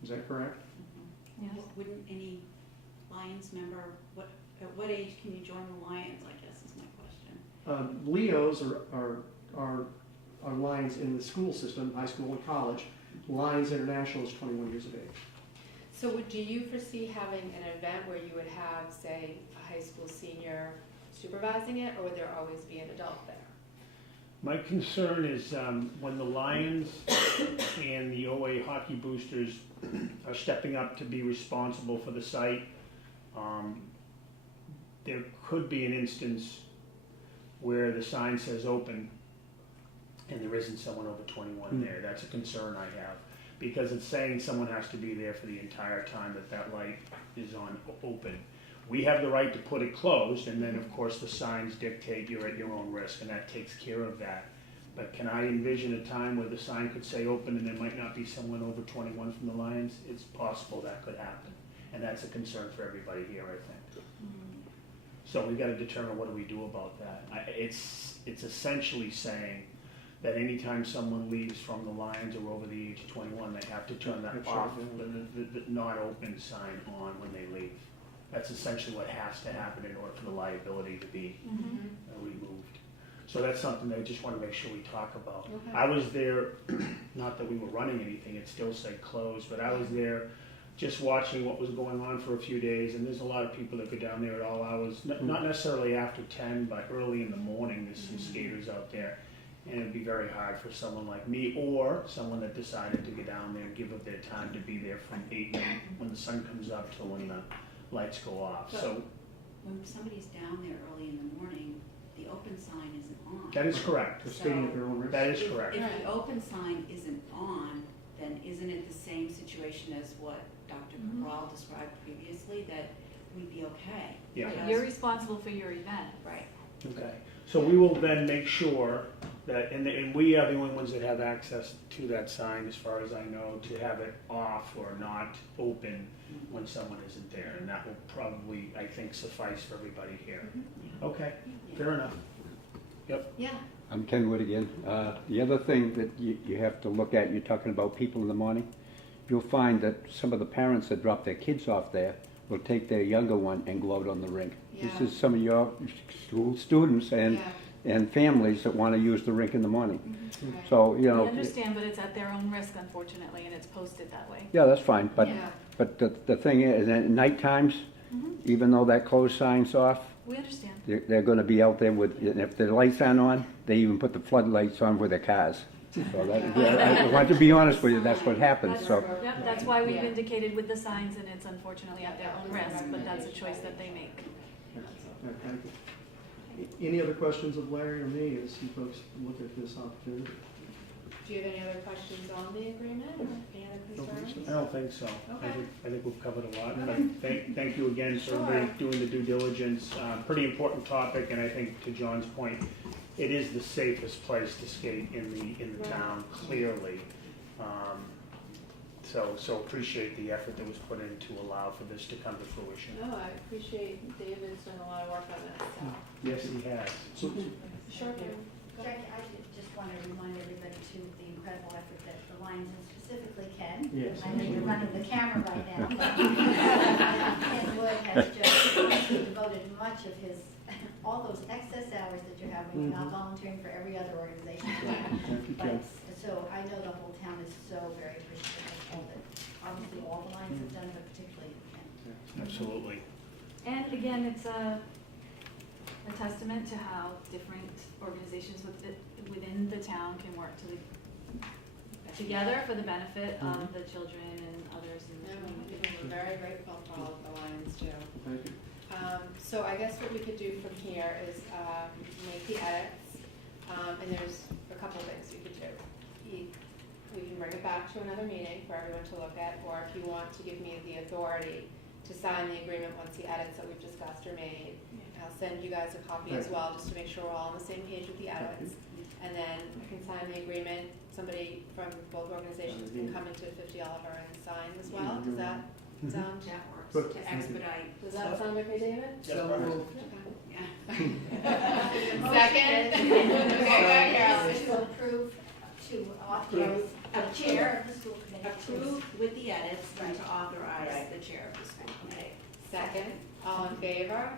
Is that correct? Yes. Wouldn't any Lions member, at what age can you join the Lions, I guess is my question. Leos are Lions in the school system, high school and college. Lions International is 21 years of age. So do you foresee having an event where you would have, say, a high school senior supervising it, or would there always be an adult there? My concern is when the Lions and the OA hockey boosters are stepping up to be responsible for the site, there could be an instance where the sign says open and there isn't someone over 21 there. That's a concern I have, because it's saying someone has to be there for the entire time that light is on open. We have the right to put it closed, and then of course the signs dictate you're at your own risk, and that takes care of that. But can I envision a time where the sign could say open and there might not be someone over 21 from the Lions? It's possible that could happen, and that's a concern for everybody here, I think. So we got to determine what do we do about that. It's essentially saying that anytime someone leaves from the Lions or over the age of 21, they have to turn that Sure, off, yeah. the not open sign on when they leave. That's essentially what has to happen in order for the liability to be removed. So that's something that I just want to make sure we talk about. Okay. I was there, not that we were running anything, it still said closed, but I was there just watching what was going on for a few days, and there's a lot of people that go down there at all hours, not necessarily after 10, but early in the morning. There's some skaters out there, and it'd be very hard for someone like me or someone that decided to get down there and give up their time to be there from 8 when the sun comes up till when the lights go off. So When somebody's down there early in the morning, the open sign isn't on. that is correct. They're skating at their own risk. That is correct. If the open sign isn't on, then isn't it the same situation as what Dr. Cabral described previously, that we'd be okay? Yeah. Right, you're responsible for your event. Right. Okay, so we will then make sure that, and we are the only ones that have access to that sign, as far as I know, to have it off or not open when someone isn't there, and that will probably, I think, suffice for everybody here. Okay, fair enough. Yeah. I'm Ken Wood again. The other thing that you have to look at, you're talking about people in the morning, you'll find that some of the parents that drop their kids off there will take their younger one and go out on the rink. This Yeah. is some of your school students and families that want to use the rink in the morning. Right. So, you We know, understand, but it's at their own risk, unfortunately, and it's posted that way. yeah, that's fine, but, Yeah. but the thing is, at night times, even though that closed sign's off, We understand. they're gonna be out there with, and if the lights aren't on, they even put the floodlights on with their cars. So that, I want to be honest with you, that's what happens, so. Yep, that's why we've Yeah. indicated with the signs, and it's unfortunately at their own risk, but that's a choice that they make. Yeah, thank you. Any other questions of Larry or me as you folks look at this opportunity? Do you have any other questions on the agreement? Any other concerns? I don't think so. Okay. I think we've covered a lot, but Okay. thank you again for everybody doing the due diligence. Pretty important topic, and I think to John's point, it is the safest place to skate in the town, clearly. So appreciate the effort that was put in to allow for this to come to fruition. No, I appreciate David's done a lot of work on this, so. Yes, he has. So, Sure, do. Jackie, I just want to remind everybody too, of the incredible effort that the Lions and specifically Ken. Yes. I know you're running the camera right now. Ken Wood has just honestly devoted much of his, all those excess hours that you're having, you're not volunteering for every other organization. Thank you, Ken. But, so I know the whole town is so very appreciative of all that, obviously all the Lions have done, but particularly Ken. Absolutely. And again, it's a testament to how different organizations within the town can work together for the benefit of the children and others in the community. We're very grateful for all of the Lions too. Thank you. So I guess what we could do from here is make the edits, and there's a couple of things we could do. We can bring it back to another meeting for everyone to look at, or if you want to give me the authority to sign the agreement once the edits that we've discussed are made. I'll send you guys a copy as well, just to make sure we're all on the same page with the edits. And then I can sign the agreement, somebody from both organizations can come into 50 Oliver and sign as well. Does that sound? That works, Good. to expedite. Does that sound okay, David? So moved. Yeah. Second? Okay, go ahead, Carol. To approve, to authorize the chair of the school committee. Approve with the edits and to authorize the chair of the school committee. Second, all in favor?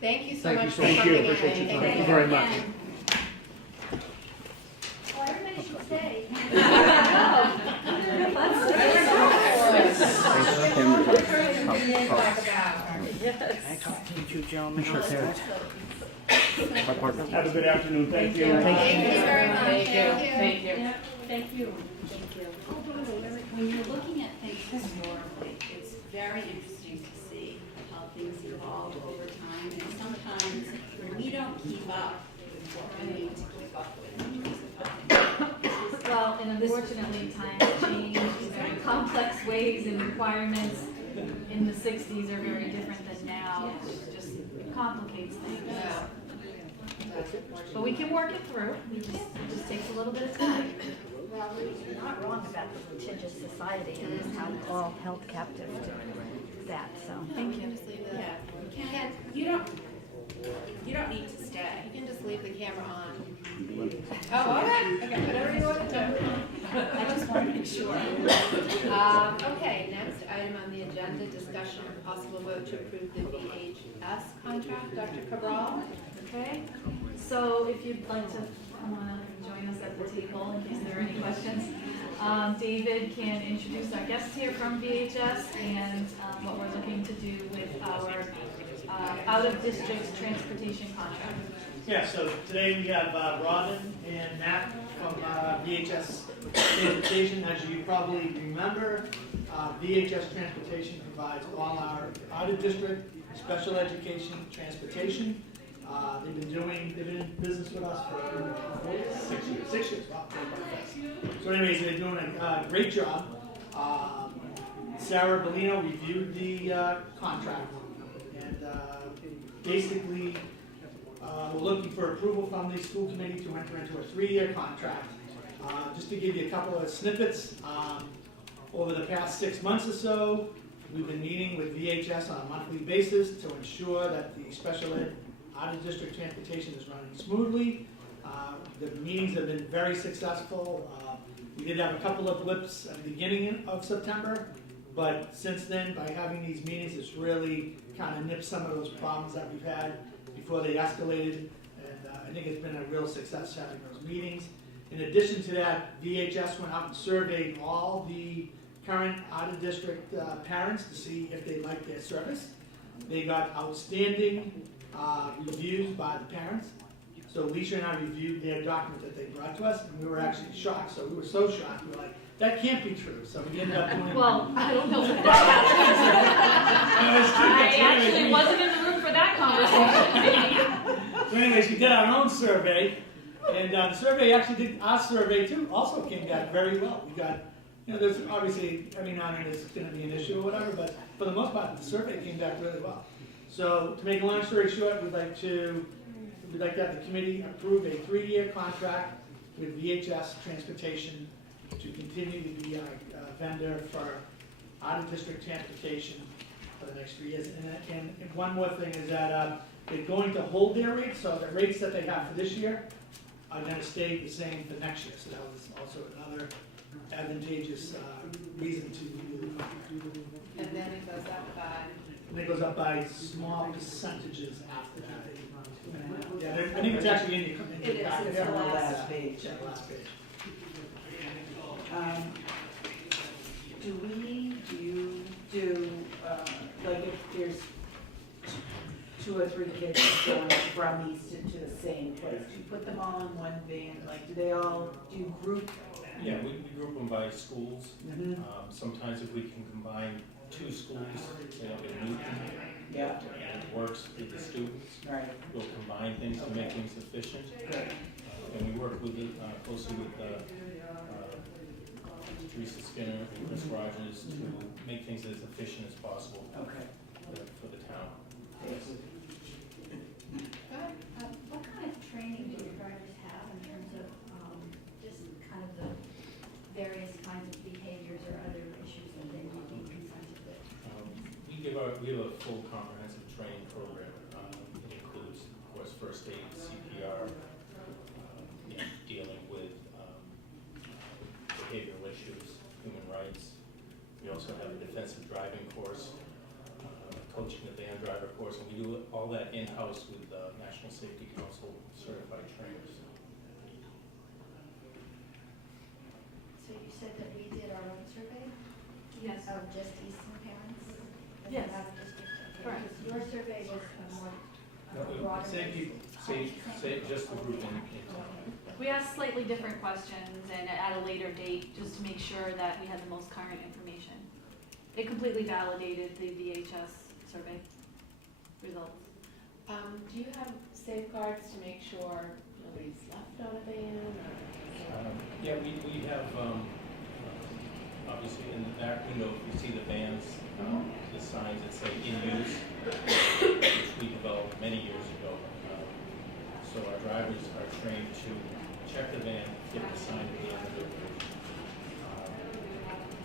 Thank you so Thank you much so for much. coming in. Appreciate your time. Thank Thank you very much. Well, everybody should stay. My partner. Have a good afternoon, thank you. Thank you very much. Thank you. Thank you. Yeah, thank you. When you're looking at things historically, it's very interesting to see how things evolve over time, and sometimes we don't keep up with what we need to keep up with in terms of funding. Well, and unfortunately, times change in very complex ways, and requirements in the 60s are very different than now, which just complicates things. Yeah. But we can work it through, it just takes a little bit of time. Well, you're not wrong about the litigious society and how we're all held captive to that, so. Thank you. Just leave the, Yeah, Ken, you don't need to stay. you can just leave the camera on. Oh, okay, okay, whatever you want to do. I just want to make sure. Okay, next item on the agenda, discussion and possible vote to approve the VHS contract. Dr. Cabral? Okay, so if you'd like to come on up and join us at the table in case there are any questions. David can introduce our guests here from VHS and what we're looking to do with our out-of-district transportation contract. Yeah, so today we have Robin and Matt from VHS Transportation. As you probably remember, VHS Transportation provides all our out-of-district special education transportation. They've been in business with us for 6 years. Wow, so anyways, they're doing a great job. Sarah Bellino reviewed the contract, and basically we're looking for approval from the school committee to enter into a 3-year contract. Just to give you a couple of snippets, over the past 6 months or so, we've been meeting with VHS on a monthly basis to ensure that the special ed out-of-district transportation is running smoothly. The meetings have been very successful. We did have a couple of blips at the beginning of September, but since then, by having these meetings, it's really kind of nipped some of those problems that we've had before they escalated, and I think it's been a real success having those meetings. In addition to that, VHS went out and surveyed all the current out-of-district parents to see if they liked their service. They got outstanding reviews by the parents. So Alicia and I reviewed their document that they brought to us, and we were actually shocked. So we were so shocked, we were like, that can't be true. So we ended up doing Well, I don't know if that I actually wasn't in the room for that conversation. So anyways, we did our own survey, and the survey actually did, our survey too, also came back very well. We got, there's obviously, every now and then there's going to be an issue or whatever, but for the most part, the survey came back really well. So to make a long story short, we'd like to have the committee approve a 3-year contract with VHS Transportation to continue to be our vendor for out-of-district transportation for the next 3 years. And one more thing is that they're going to hold their rates, so the rates that they have for this year are gonna stay the same for next year. So that was also another advantageous reason to do the contract. And then it goes up by, And it goes up by small percentages after that. Yeah, I think it's actually in your. It is, it's the last page. Yeah, the last page. Do you do, like if there's two or three kids going from Easton to the same place, do you put them all in one van? Like, do you group? Yeah, we group them by schools. Mhm. Sometimes if we can combine two schools, say up in Newton, Yeah, and it works with the students, right. we'll combine things to make things efficient. And we work with closely with Teresa Skinner and Chris Rogers to make things as efficient as possible Okay. for the town. What kind of training do your drivers have in terms of, just kind of the various kinds of behaviors or other issues that they might be confronted with? We have a full comprehensive training program. It includes, of course, first aid, CPR, dealing with behavioral issues, human rights. We also have a defensive driving course, coaching the van driver course, and we do all that in-house with National Safety Council certified trainers. So you said that we did our own survey Yes. of just Easton parents? Yes. Not just- okay, Correct. because your survey was a more No, we- broader. Same people. Say just the group in town. We asked slightly different questions and at a later date, just to make sure that we had the most current information. It completely validated the VHS survey results. do you have safeguards to make sure nobody's left on a van or? Yeah, we have, obviously in the back window, you see the vans, the signs that say in use, which we developed many years ago. So our drivers are trained to check the van, get the sign at the end of it.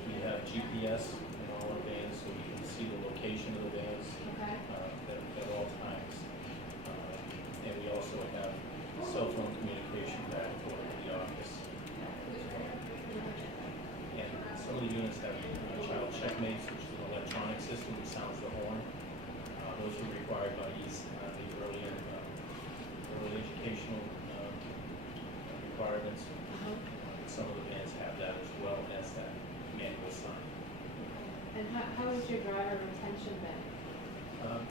We have GPS in all our vans, so we can see the location of the vans Okay. at all times. And we also have cell phone communication back and forth to the office. And some of the units have child checkmates, which is an electronic system that sounds the horn. Those are required by the early educational requirements. Some of the vans have that as well as that manual sign. And how has your driver retention been?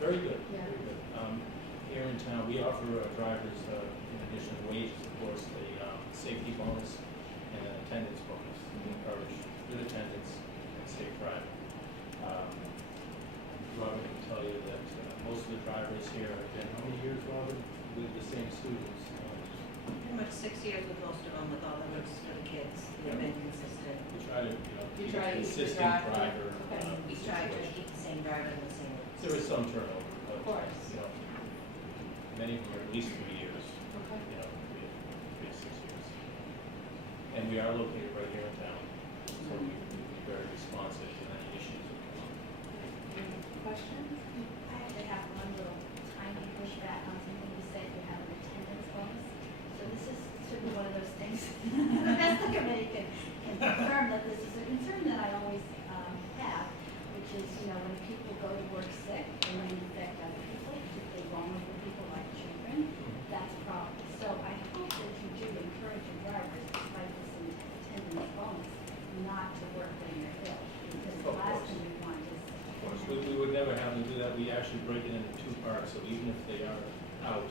Very good, Yeah. very good. Here in town, we offer drivers, in addition to wages, of course, a safety bonus and an attendance bonus. We encourage good attendance and safe driving. Robert can tell you that most of the drivers here have been, how many years, Robert, with the same students? Pretty much 6 years with most of them, with all the rest of the kids. They've been consistent. We try to, You keep try a to keep the consistent driver- driver. Okay. We try to situation. keep the same driver in the same routes. There is some turnover, but, Of course. you know, many of them are at least 3 years, Okay. you know, 3 to 6 years. And we are located right here in town, so we can be very responsive to any issues that come up. Questions? I actually have one little tiny pushback on something you said, you have an attendance bonus. So this is, should be one of those things, as the committee can confirm that this is a concern that I always have, which is, you know, when people go to work sick and they infect other people, particularly vulnerable people like children, that's a problem. So I hope that you do encourage your drivers, despite this attendance bonus, not to work when you're ill, because the Of last course. thing we want is. Of course, we would never have them do that. We actually break it into 2 parts, so even if they are out,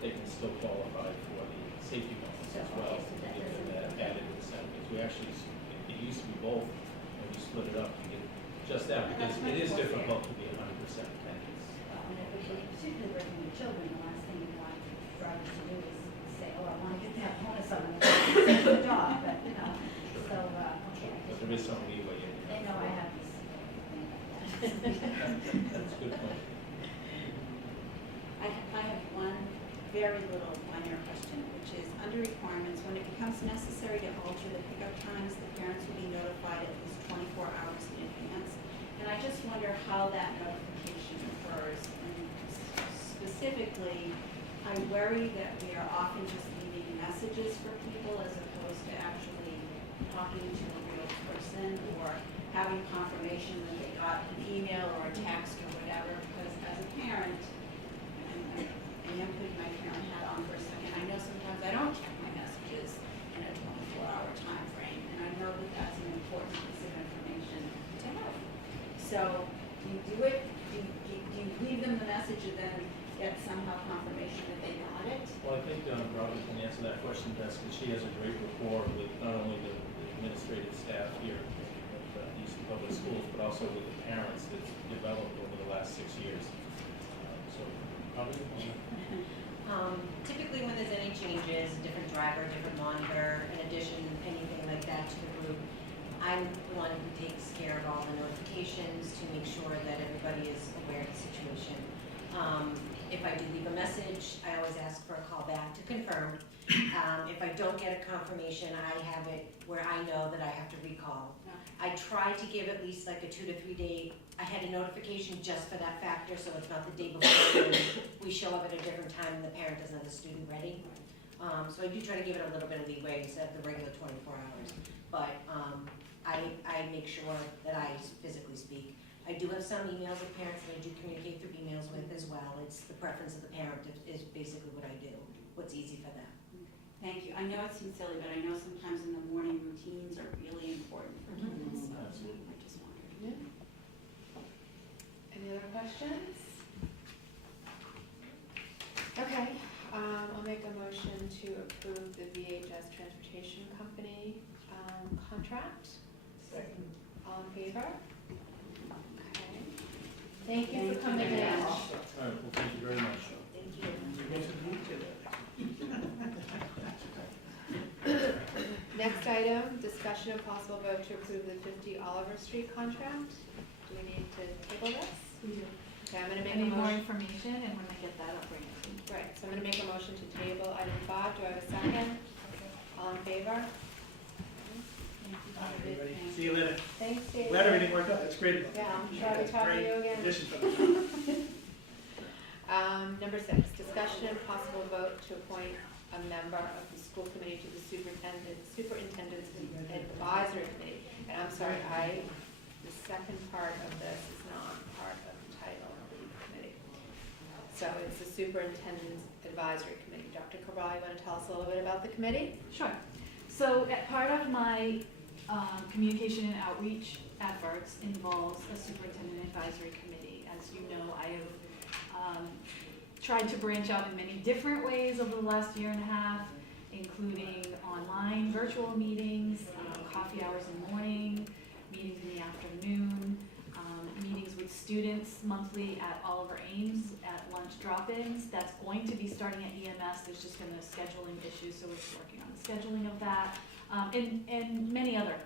they can still qualify for the safety bonus as well. So that Give them doesn't- that added incentives. We actually, it used to be both, and we split it up to get just that, because That's it is much more fair. difficult to be 100% attendance. And if we, particularly working with children, the last thing we want drivers to do is say, oh, I want to get that bonus on the job, but, you know, so, okay. But there is some leeway in They there. know I have this. That's a good point. I have one very little minor question, which is, under requirements, when it becomes necessary to alter the pickup times, the parents will be notified at least 24 hours in advance. And I just wonder how that notification occurs, and specifically typically, I worry that we are often just leaving messages for people as opposed to actually talking to a real person or having confirmation that they got an email or a text or whatever, because as a parent, and I am putting my parent hat on for a second, I know sometimes I don't check my messages in a 24-hour time frame, and I know that that's an important piece of information to have. So, do you do it? Do you leave them the message and then get somehow confirmation that they got it? Well, I think Robin can answer that question best, because she has a great rapport with not only the administrative staff here at Easton Public Schools, but also with the parents that's developed over the last 6 years. So, Robin? Typically when there's any changes, different driver, different monitor, in addition, anything like that to the group, I'm the one who takes care of all the notifications to make sure that everybody is aware of the situation. If I do leave a message, I always ask for a call back to confirm. If I don't get a confirmation, I have it where I know that I have to recall. I try to give at least like a 2 to 3 day ahead of notification just for that factor, so it's not the day before and we show up at a different time and the parent doesn't have the student ready. So I do try to give it a little bit of leeway instead of the regular 24 hours. But I make sure that I physically speak. I do have some emails with parents that I do communicate through emails with as well. It's the preference of the parent is basically what I do, what's easy for them. Thank you. I know it seems silly, but I know sometimes in the morning routines are really important for kids, so Absolutely. I just wondered. Yeah. Any other questions? Okay, I'll make a motion to approve the VHS Transportation Company contract. Second. All in favor? Okay. Thank you for coming in. All right, well, thank you very much. Thank you. You guys are moved to that. Next item, discussion of possible vote to approve the 50 Oliver Street contract. Do we need to table this? We do. Okay, I'm gonna I make a need more motion. information, and when I get that, I'll bring it to you. Right, so I'm gonna make a motion to table item 5. Do I have a second? All in favor? All right, everybody. See you later. Thanks, Dave. Glad everything worked out, that's great. Yeah, I'm sure I'll be talking to you again. Addition for the Number 6, discussion and possible vote to appoint a member of the school committee to the superintendent's advisory committee. And I'm sorry, the second part of this is not part of the title of the committee. So it's the superintendent's advisory committee. Dr. Cabral, you want to tell us a little bit about the committee? Sure. So part of my communication and outreach efforts involves a superintendent advisory committee. As you know, I have tried to branch out in many different ways over the last year and a half, including online virtual meetings, coffee hours in the morning, meetings in the afternoon, meetings with students monthly at Oliver Ames at lunch drop-ins. That's going to be starting at EMS. There's just been a scheduling issue, so we're just working on the scheduling of that, and many other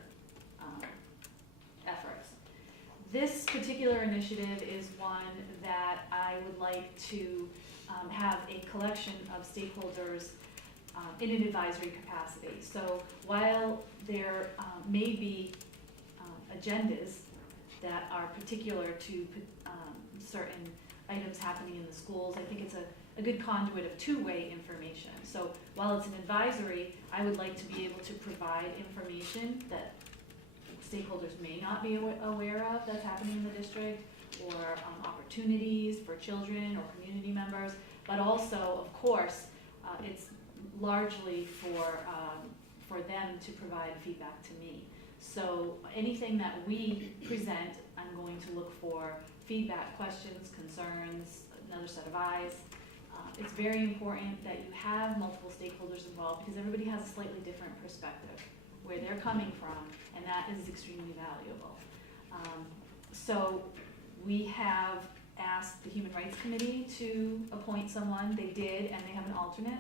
efforts. This particular initiative is one that I would like to have a collection of stakeholders in an advisory capacity. So while there may be agendas that are particular to certain items happening in the schools, I think it's a good conduit of two-way information. So while it's an advisory, I would like to be able to provide information that stakeholders may not be aware of that's happening in the district, or opportunities for children or community members, but also, of course, it's largely for them to provide feedback to me. So anything that we present, I'm going to look for feedback, questions, concerns, another set of eyes. It's very important that you have multiple stakeholders involved because everybody has a slightly different perspective where they're coming from, and that is extremely valuable. So we have asked the Human Rights Committee to appoint someone. They did, and they have an alternate.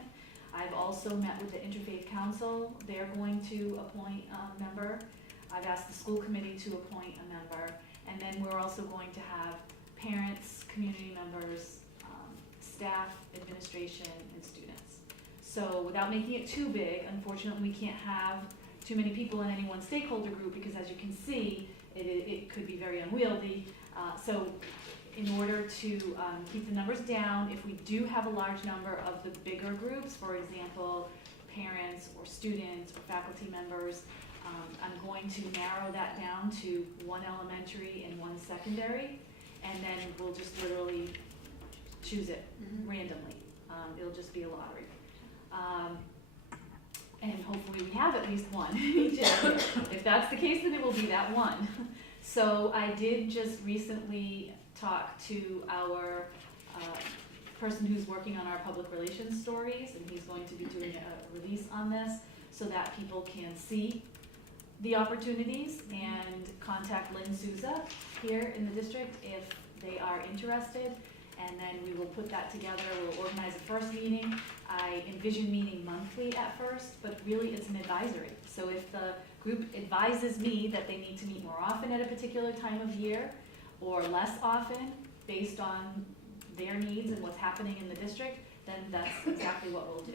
I've also met with the Interfaith Council. They're going to appoint a member. I've asked the school committee to appoint a member. And then we're also going to have parents, community members, staff, administration, and students. So without making it too big, unfortunately, we can't have too many people in any one stakeholder group because, as you can see, it could be very unwieldy. So in order to keep the numbers down, if we do have a large number of the bigger groups, for example, parents or students or faculty members, I'm going to narrow that down to one elementary and one secondary, and then we'll just literally choose it randomly. It'll just be a lottery. And hopefully we have at least one each area. If that's the case, then it will be that one. So I did just recently talk to our person who's working on our public relations stories, and he's going to be doing a release on this so that people can see the opportunities and contact Lynn Souza here in the district if they are interested. And then we will put that together. We'll organize a first meeting. I envision meeting monthly at first, but really it's an advisory. So if the group advises me that they need to meet more often at a particular time of year or less often based on their needs and what's happening in the district, then that's exactly what we'll do.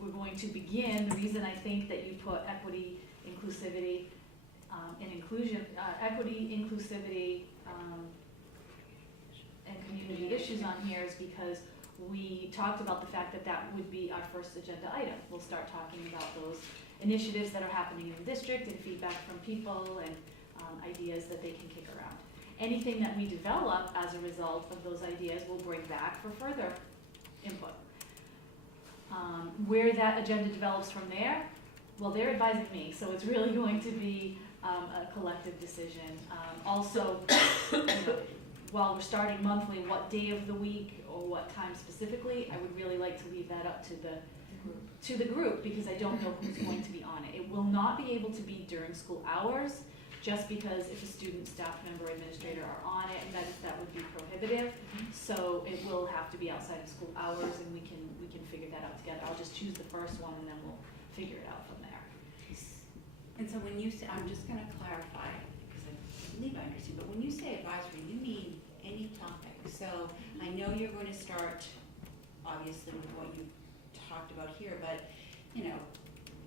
We're going to begin, the reason I think that you put equity, inclusivity, and inclusion, equity, inclusivity, and community issues on here is because we talked about the fact that that would be our first agenda item. We'll start talking about those initiatives that are happening in the district and feedback from people and ideas that they can kick around. Anything that we develop as a result of those ideas we'll bring back for further input. Where that agenda develops from there, well, they're advising me, so it's really going to be a collective decision. Also, you know, while we're starting monthly, what day of the week or what time specifically, I would really like to leave that up to the group because I don't know who's going to be on it. It will not be able to be during school hours, just because if a student, staff member, administrator are on it, that would be prohibitive. So it will have to be outside of school hours, and we can figure that out together. I'll just choose the first one, and then we'll figure it out from there. And so when you say, I'm just gonna clarify, because I believe I understand, but when you say advisory, you mean any topic. So I know you're going to start, obviously, with what you talked about here, but, you know,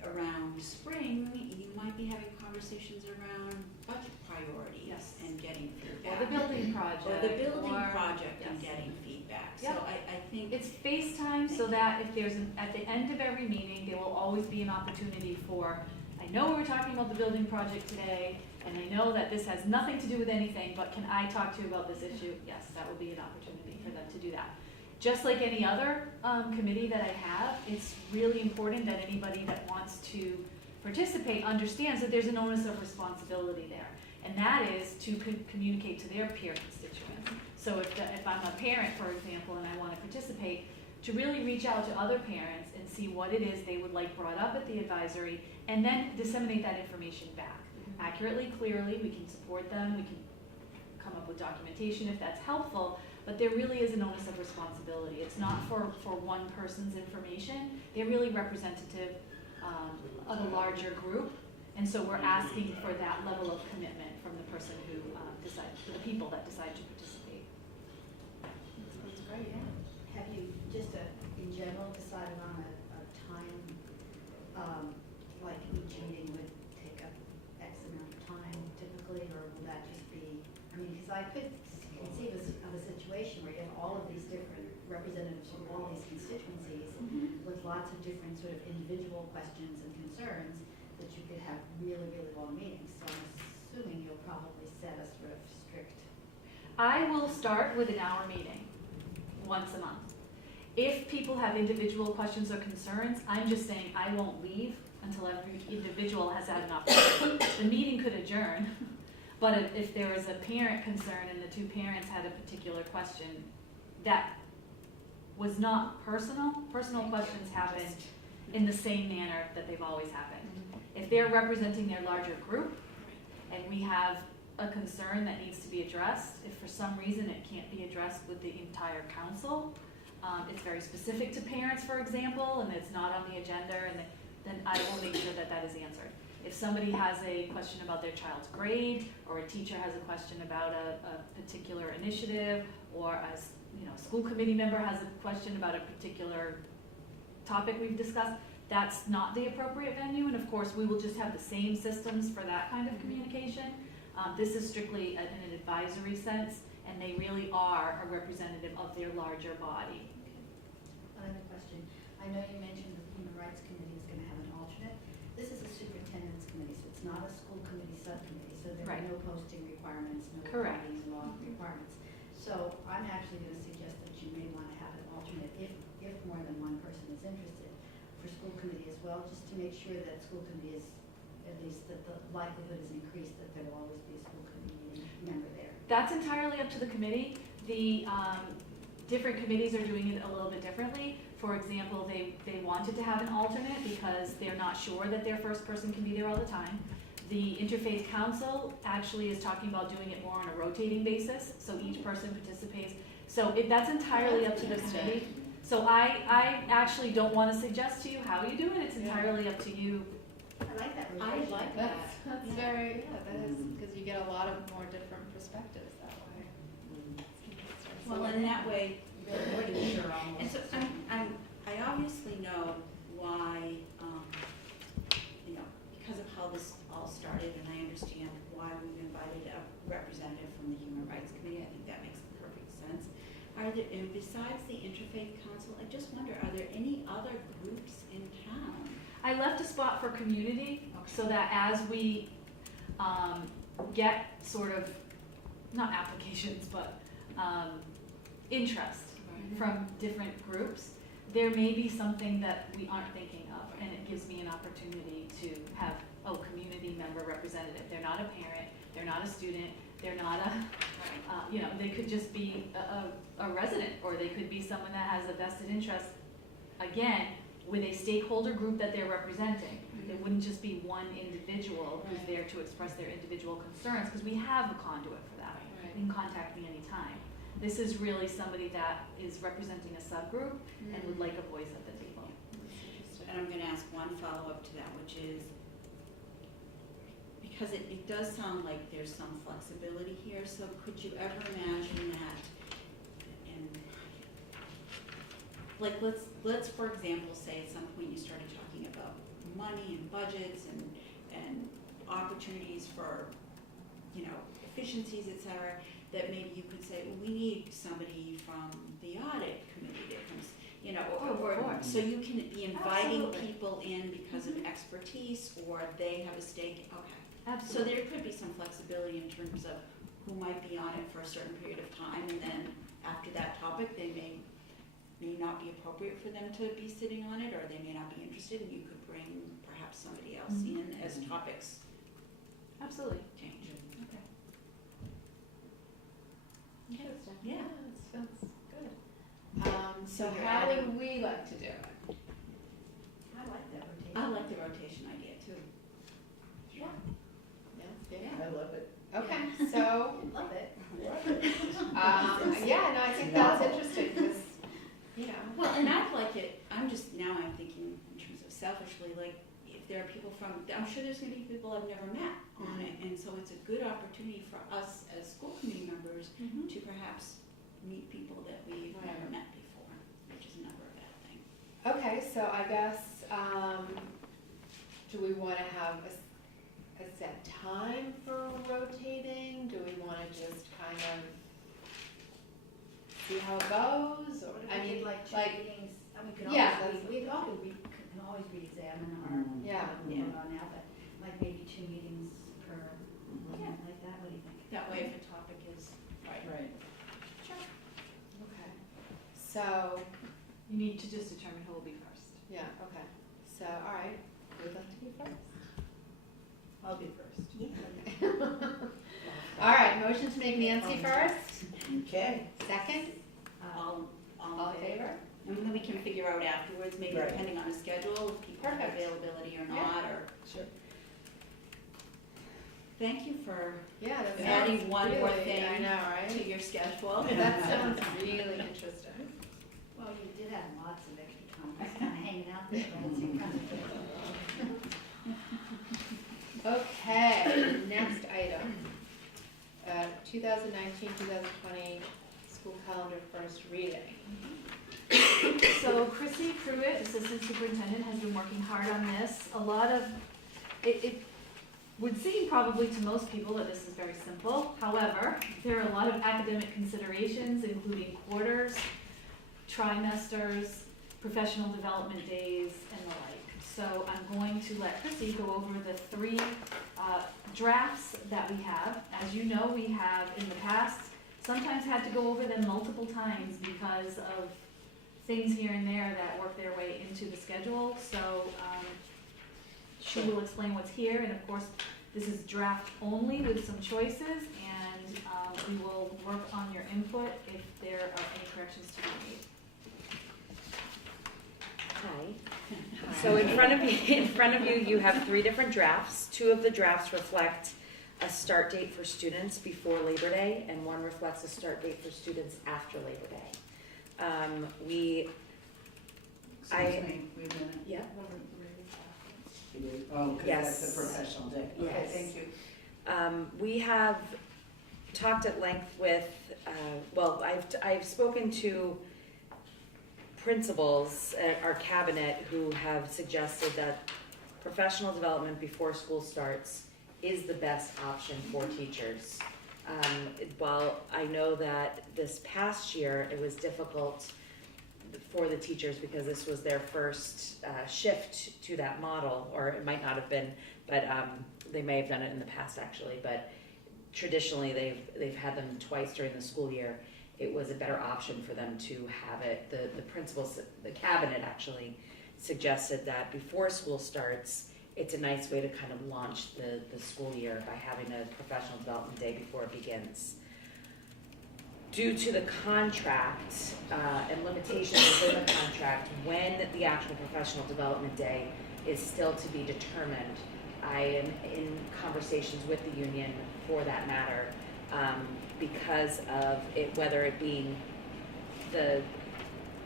around spring, you might be having conversations around budget priorities. Yes. And getting feedback. Or the building project. Or the building or- project and yes. getting feedback. So Yep. I think. It's FaceTime so that if there's, at the end of every meeting, there will always be an opportunity for, I know we were talking about the building project today, and I know that this has nothing to do with anything, but can I talk to you about this issue? Yes, that will be an opportunity for them to do that. Just like any other committee that I have, it's really important that anybody that wants to participate understands that there's an onus of responsibility there. And that is to communicate to their peer constituents. So if I'm a parent, for example, and I want to participate, to really reach out to other parents and see what it is they would like brought up at the advisory, and then disseminate that information back. Accurately, clearly, we can support them, we can come up with documentation if that's helpful, but there really is an onus of responsibility. It's not for one person's information, they're really representative of a larger group, and so we're asking for that level of commitment from the person who for the people that decide to participate. That's great, yeah. Have you, just in general, decided on a time, like each meeting would take up X amount of time typically, or will that just be, I mean, because I could conceive of a situation where you have all of these different representatives from all these constituencies with lots of different sort of individual questions and concerns that you could have really, really long meetings. So I'm assuming you'll probably set a sort of strict. I will start with an hour meeting once a month. If people have individual questions or concerns, I'm just saying I won't leave until every individual has had an opportunity. The meeting could adjourn, but if there was a parent concern and the two parents had a particular question that was not personal questions happen in the same manner that they've always happened. If they're representing their larger group and we have a concern that needs to be addressed, if for some reason it can't be addressed with the entire council, it's very specific to parents, for example, and it's not on the agenda, and then I will make sure that that is answered. If somebody has a question about their child's grade, or a teacher has a question about a particular initiative, or a school committee member has a question about a particular topic we've discussed, that's not the appropriate venue, and of course we will just have the same systems for that kind of communication. This is strictly in an advisory sense, and they really are a representative of their larger body. I have a question. I know you mentioned the Human Rights Committee is gonna have an alternate. This is a superintendent's committee, so it's not a school committee subcommittee, so there are Right. no posting requirements, no Correct. writing law requirements. So I'm actually gonna suggest that you may wanna have an alternate if more than one person is interested for school committee as well, just to make sure that school committee is, at least that the likelihood is increased that there will always be a school committee member there. That's entirely up to the committee. The different committees are doing it a little bit differently. For example, they wanted to have an alternate because they're not sure that their first person can be there all the time. The Interfaith Council actually is talking about doing it more on a rotating basis, so each person participates. So that's entirely up to the committee. So I actually don't want to suggest to you how you do it. It's entirely up to you. I like that I rotation. like that. That's very, yeah, that is, because you get a lot of more different perspectives that way. Well, in that way, and so And I obviously know why, you know, because of how this all started, and I understand why we've invited a representative from the Human Rights Committee. I think that makes perfect sense. Are there, and besides the Interfaith Council, I just wonder, are there any other groups in town? I left a spot for community so that as we get sort of, not applications, but interest from different groups, there may be something that we aren't thinking of, and it gives me an opportunity to have a community member representative. They're not a parent, they're not a student, they're not a, you know, they could just be a resident, or they could be someone that has a vested interest, again, with a stakeholder group that they're representing. It wouldn't just be one individual who's there to express their individual concerns, because we have a conduit for that. You can contact me anytime. This is really somebody that is representing a subgroup and would like a voice at the table. And I'm gonna ask one follow-up to that, which is, because it does sound like there's some flexibility here, so could you ever imagine that, and, like, let's for example, say at some point you started talking about money and budgets and opportunities for, you know, efficiencies, et cetera, that maybe you could say, well, we need somebody from the audit committee that comes, you know, or so you can be inviting Absolutely. people in because of expertise, or they have a stake. Okay. So Absolutely. there could be some flexibility in terms of who might be on it for a certain period of time, and then after that topic, they may not be appropriate for them to be sitting on it, or they may not be interested, and you could bring perhaps somebody else in as topics Absolutely. change. Interesting. Yeah. That sounds good. So So you're how adding- would we like to do it? I like that rotation. I like the rotation idea too. Yeah. Yeah. I love it. Okay, so, Love it. yeah, no, I think that's interesting, because, you know. Well, and I'd like it, I'm thinking in terms of selfishly, like, if there are people from, I'm sure there's gonna be people I've never met on it, and so it's a good opportunity for us as school committee members to perhaps meet people that we've never met before, which is never a bad thing. Okay, so I guess, do we want to have a set time for rotating? Do we want to just kind of see how it goes, or, I I mean, mean, like two like, meetings, I mean, Yeah, we can always re-examine our, Yeah. what we're on now, but like maybe 2 meetings per month, like that, what do you think? That way if a topic is, Right. okay, so, You need to just determine who will be first. yeah, okay, so, all right, who would like to be first? I'll be first. All right, motion to make Nancy first, Okay. second, all all in favor? and then we can figure out afterwards, maybe Right. depending on a schedule, if people have Perfect. availability or Yeah. not, or. Sure. Thank you for Yeah, that adding sounds one more really- thing I know, to right? your schedule. That sounds really interesting. Well, you did have lots of extra time, just kind of hanging out there, right? So you kind of- Okay, next item. 2019-2020 school calendar first reading. So Chrissy Pruitt, Assistant Superintendent, has been working hard on this. A lot of, would seem probably to most people that this is very simple. However, there are a lot of academic considerations, including quarters, trimesters, professional development days, and the like. So I'm going to let Chrissy go over the three drafts that we have. As you know, we have in the past sometimes had to go over them multiple times because of things here and there that work their way into the schedule. So she will explain what's here, and of course, this is draft only with some choices, and we will work on your input if there are any corrections to be made. Hi. So in front of you, you have three different drafts. Two of the drafts reflect a start date for students before Labor Day, and one reflects a start date for students after Labor Day. Excuse me, wait a minute. Yeah. Oh, because Yes. that's a professional day. Okay, Yes. thank you. We have talked at length with, I've spoken to principals at our cabinet who have suggested that professional development before school starts is the best option for teachers. While I know that this past year it was difficult for the teachers because this was their first shift to that model, or it might not have been, but they may have done it in the past actually, but traditionally they've had them twice during the school year. It was a better option for them to have it. The principals, the cabinet actually suggested that before school starts, it's a nice way to kind of launch the school year by having a professional development day before it begins. Due to the contract and limitations within the contract, when the actual professional development day is still to be determined, I am in conversations with the union for that matter, because of it, whether it being the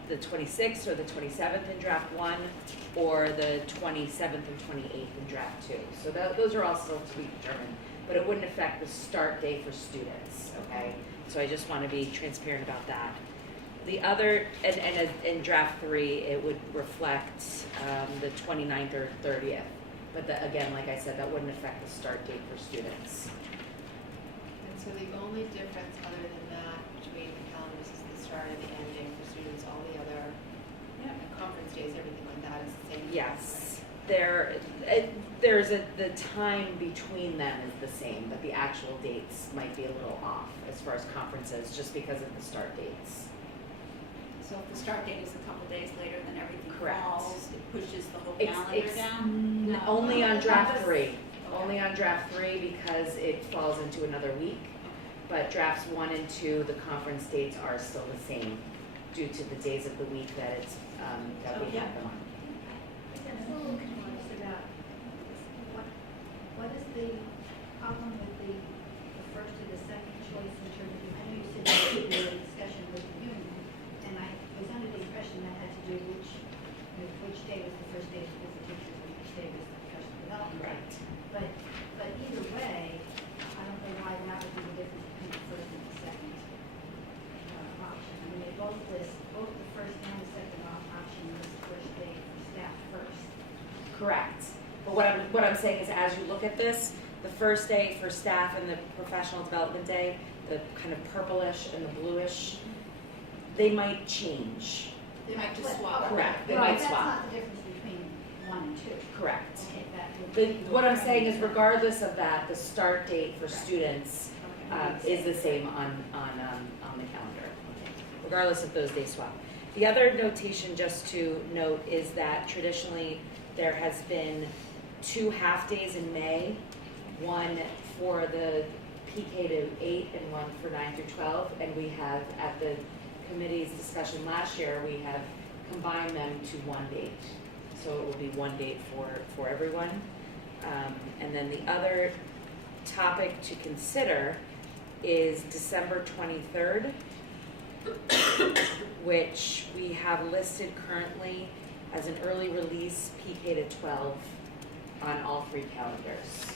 26th or the 27th in draft 1, or the 27th and 28th in draft 2. So those are all still to be determined, but it wouldn't affect the start date for students, okay? So I just want to be transparent about that. The other, and in draft 3, it would reflect the 29th or 30th. But again, like I said, that wouldn't affect the start date for students. And so the only difference other than that between the calendars is the start and the end date for students. All the other conference days, everything like that is the same. Yes, the time between them is the same, but the actual dates might be a little off as far as conferences, just because of the start dates. So if the start date is a couple days later, then everything Correct. falls, it pushes the whole It's- calendar it's- down? No, only on draft 3. Only on draft 3 because it falls into another week. But drafts 1 and 2, the conference dates are still the same due to the days of the week that it's that we have them on. I'm a little confused about what is the problem with the first or the second choice in terms of, I know you said you had a discussion with the union, and I was under the impression that had to do with which day was the first day for the teachers and which day was the professional development. Right. But either way, I don't know why that would be the difference between the first and the second option. I mean, they both list, both the first and the second option list first day for staff first. Correct. But what I'm saying is, as you look at this, the first day for staff and the professional development day, the kind of purplish and the bluish, they might change. They might just swap. Correct. They Right, might swap. That's not the difference between 1 and 2. Correct. Okay, that would. What I'm saying is, regardless of that, the start date for students is the same on the calendar, regardless of those days swap. The other notation just to note is that traditionally there has been 2 half-days in May, one for the PK to 8 and one for 9 through 12, and we have, at the committee's discussion last year, we have combined them to one date. So it will be one date for everyone. And then the other topic to consider is December 23rd, which we have listed currently as an early release PK to 12 on all 3 calendars.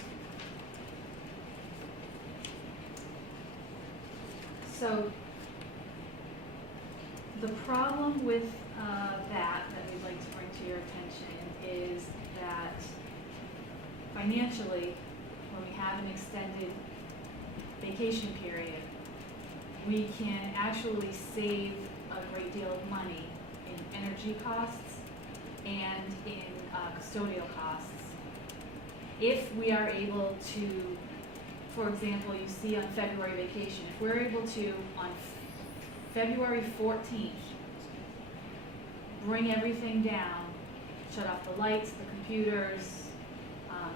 So the problem with that we'd like to bring to your attention is that financially, when we have an extended vacation period, we can actually save a great deal of money in energy costs and in custodial costs. If we are able to, for example, you see on February vacation, if we're able to, on February 14th, bring everything down, shut off the lights, the computers,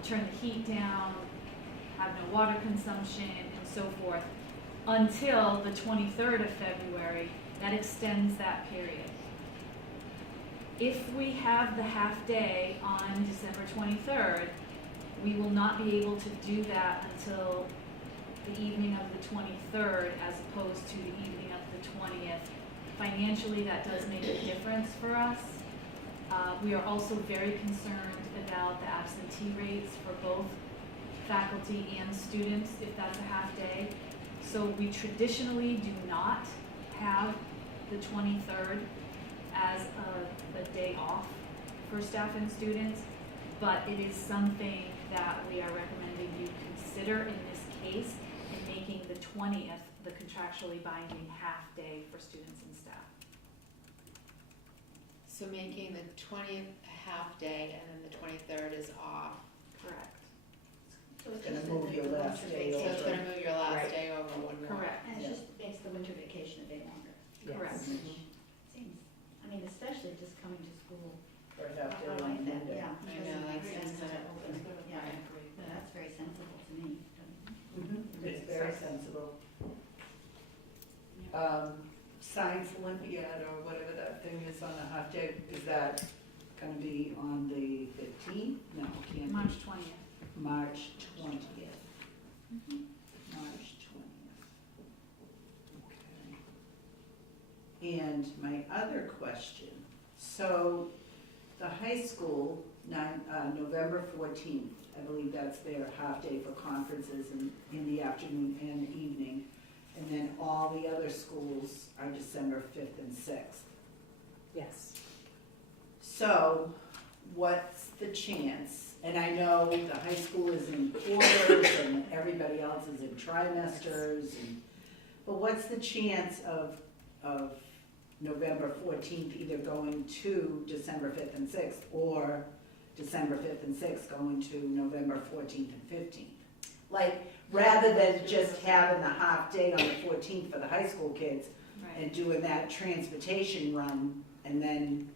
turn the heat down, have no water consumption, and so forth, until the 23rd of February, that extends that period. If we have the half day on December 23rd, we will not be able to do that until the evening of the 23rd as opposed to the evening of the 20th. Financially, that does make a difference for us. We are also very concerned about the absentee rates for both faculty and students if that's a half day. So we traditionally do not have the 23rd as a day off for staff and students, but it is something that we are recommending you consider in this case in making the 20th the contractually binding half day for students and staff. So making the 20th a half day and then the 23rd is off. Correct. So it's Gonna just move the your winter last day So vacation. it's gonna move your last Right. day over one more. Correct. And it just makes the winter vacation a day longer. Correct. Seems, I mean, especially just coming to school. For a half day I on like that, Monday. yeah. I know, that's sensitive. Yeah, that's very sensible to me. It's very sensible. Science Olympiad or whatever that thing is on a half day, is that gonna be on the 15th? No, it can't be. March 20th. March 20th. March 20th. Okay. And my other question, so the high school, November 14th, I believe that's their half-day for conferences in the afternoon and evening. And then all the other schools are December 5th and 6th. Yes. So, what's the chance, and I know the high school is in quarters and everybody else is in trimesters, but what's the chance of November 14th either going to December 5th and 6th, or December 5th and 6th going to November 14th and 15th? Like, rather than just having the half day on the 14th for the high school kids, Right. and doing that transportation run, and then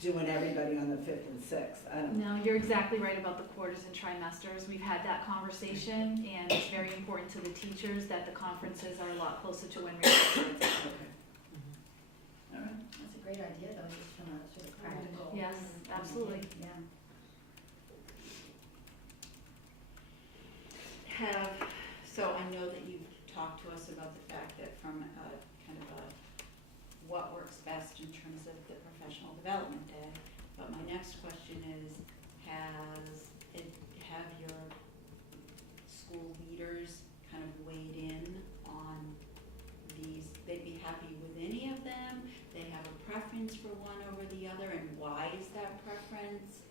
doing everybody on the 5th and 6th, I don't know. No, you're exactly right about the quarters and trimesters. We've had that conversation, and it's very important to the teachers that the conferences are a lot closer to when we're kids. All right. That's a great idea though, just from a sort of practical. Yes, absolutely. Yeah. So I know that you've talked to us about the fact that from a kind of a what works best in terms of the professional development day, but my next question is, have your school leaders kind of weighed in on these, they'd be happy with any of them, they have a preference for one over the other, and why is that preference?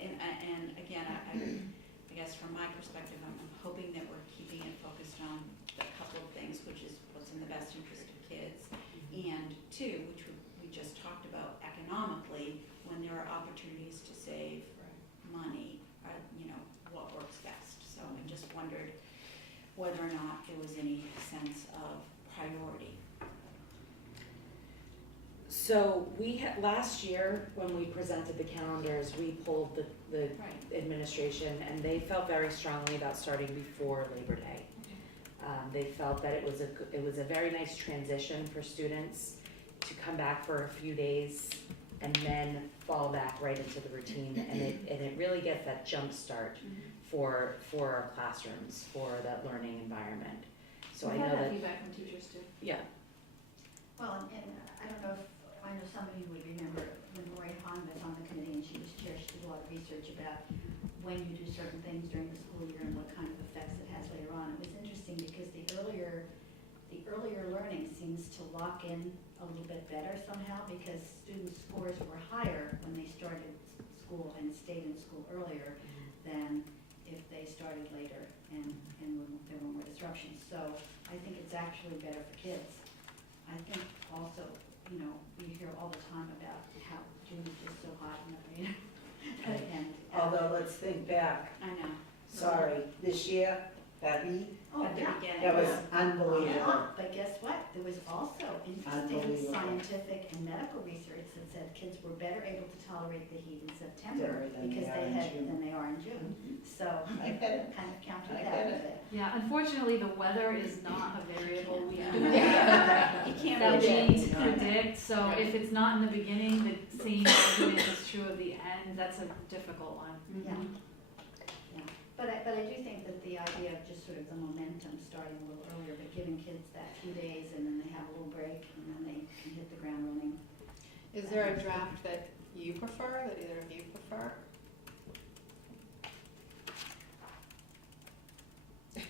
And again, I guess from my perspective, I'm hoping that we're keeping it focused on a couple of things, which is what's in the best interest of kids, and two, which we just talked about economically, when there are opportunities to save money, what works best. So I just wondered whether or not there was any sense of priority. So we had, last year, when we presented the calendars, we polled the Right. administration, and they felt very strongly about starting before Labor Day. They felt that it was a very nice transition for students to come back for a few days and then fall back right into the routine, and it really gets that jump start for our classrooms, for that learning environment. So I We've know had that, feedback from teachers too. yeah, Well, and I don't know if, I know some of you would remember when Lori Hahn was on the committee and she was chair, she did a lot of research about when you do certain things during the school year and what kind of effects it has later on. It was interesting because the earlier learning seems to lock in a little bit better somehow because students' scores were higher when they started school and stayed in school earlier than if they started later and there were more disruptions. So I think it's actually better for kids. I think also, you know, we hear all the time about how June is just so hot and rain. And Although, let's think back, I know. sorry, this year, that heat, Oh, At the yeah. beginning. that was Yeah, unbelievable. but guess what? There was also interesting Unbelievable. scientific and medical research that said kids were better able to tolerate the heat in September Than they because are they in had, June. than they are in June. So I get it. kind of countered I that get a it. bit. Yeah, unfortunately, the weather is not a variable we Yeah. can You can't that predict, we you know. predict, so if it's not in the beginning, the same argument is true of the end, that's a difficult one. Yeah. Yeah. But I do think that the idea of just sort of the momentum starting a little earlier, but giving kids that few days and then they have a little break and then they can hit the ground running. Is there a draft that you prefer, that either of you prefer?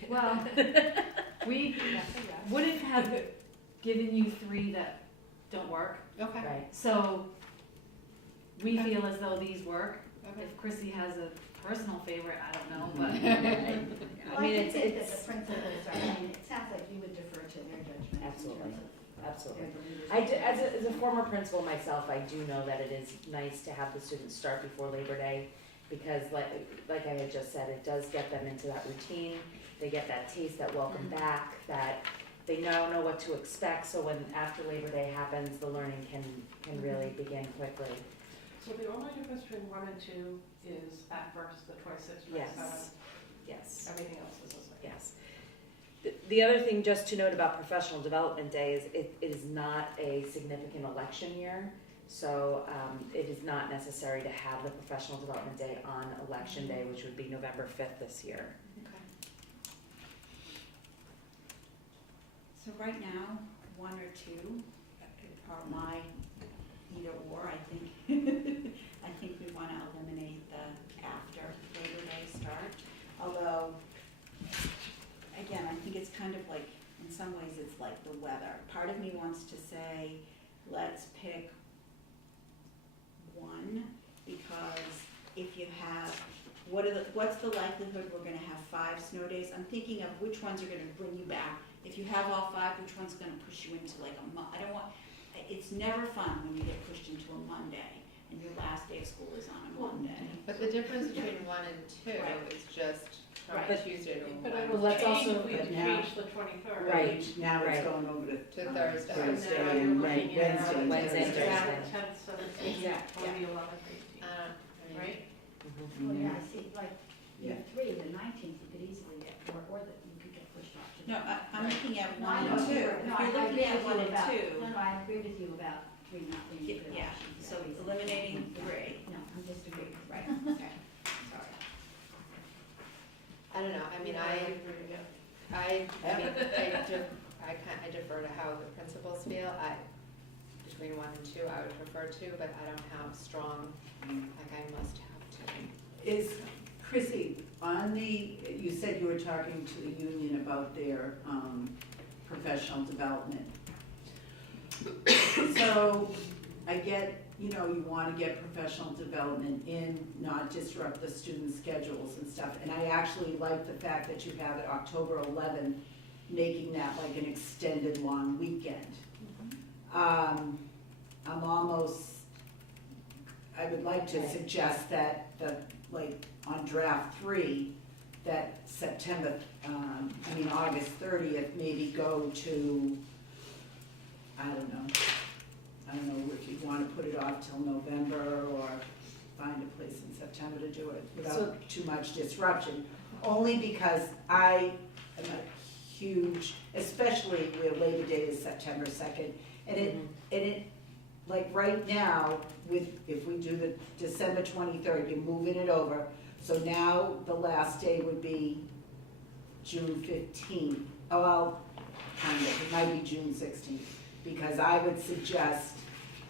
Well, we wouldn't have given you 3 that don't work, Okay. Right. so we feel as though these work. Okay. If Chrissy has a personal favorite, I don't know, Well, but I mean, do think that it's, the principals are, I mean, it sounds like you would defer to their judgment. Absolutely. In terms of absolutely. they're the leaders I of do, the as a former principal myself, I do know that it is nice to have the students start before Labor Day, because like I had just said, it does get them into that routine. They get that taste, that welcome back, that they now know what to expect, so when after Labor Day happens, the learning can really begin quickly. So the only difference between 1 and 2 is at first, the 26th, 27th. Yes, yes. Everything else is the same. Yes. The other thing just to note about Professional Development Day is it is not a significant election year. So it is not necessary to have the Professional Development Day on Election Day, which would be November 5th this year. So right now, 1 or 2 are my either or, I think. I think we want to eliminate the after Labor Day start. Although, again, I think it's kind of like, in some ways, it's like the weather. Part of me wants to say, let's pick 1, because if you have, what's the likelihood we're gonna have 5 snow days? I'm thinking of which ones are gonna bring you back. If you have all 5, which one's gonna push you into like a month? I don't want, it's never fun when you get pushed into a Monday and your last day of school is on a Monday. But the difference between 1 and 2 Right. is just from Right. Tuesday to But Wednesday. it will let's change also- if we but now- change the 23rd. Right. Now it's Right. going over to To Thursday. So now Thursday you're and looking at Wednesday. Wednesday and Thursday. 10th, 17th, Exactly, 20th, 11th, 18th, right? Mhm. Well, yeah, I see, like, you Yeah. have 3, the 19th, you could easily get, or that you could get pushed off to. No, I'm looking at No, 1 I and know 2. you If were- no, I you're looking agree at with 1 you and about- 2, No, I agree with you about 3 not being good yeah, options. so That reason. eliminating Yeah. 3. No, I'm just agreeing. Right, okay, sorry. I don't know, I mean, Yeah, I agree, yeah. I defer to how the principals feel. Between 1 and 2, I would prefer 2, but I don't have strong, like I must have 2. Is, Chrissy, on the, you said you were talking to the union about their professional development. So I get, you know, you want to get professional development in, not disrupt the students' schedules and stuff. And I actually like the fact that you have it October 11th, making that like an extended long weekend. I'm almost, I would like to suggest that like on draft 3, that August 30th, maybe go to, I don't know if you want to put it off till November or find a place in September to do it without too much disruption. Only because I am a huge, especially where Labor Day is September 2nd, and it, like right now, if we do the December 23rd, you're moving it over, so now the last day would be June 15th. Oh, well, kind of, it might be June 16th, because I would suggest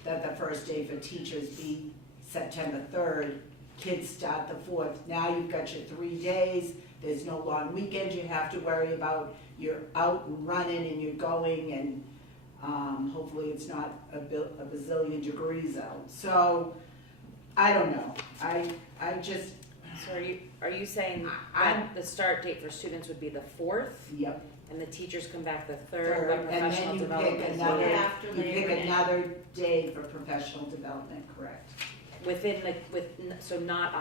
that the first day for teachers be September 3rd, kids start the 4th. Now you've got your 3 days, there's no long weekend you have to worry about, you're out and running and you're going, and hopefully it's not a bazillion degrees out. So, I don't know, I just, So are you saying I'm- that the start date for students would be the 4th, Yep. and the teachers come back the 3rd, but And professional then you pick development another, After you Labor pick Day. another day for professional development, correct? within so not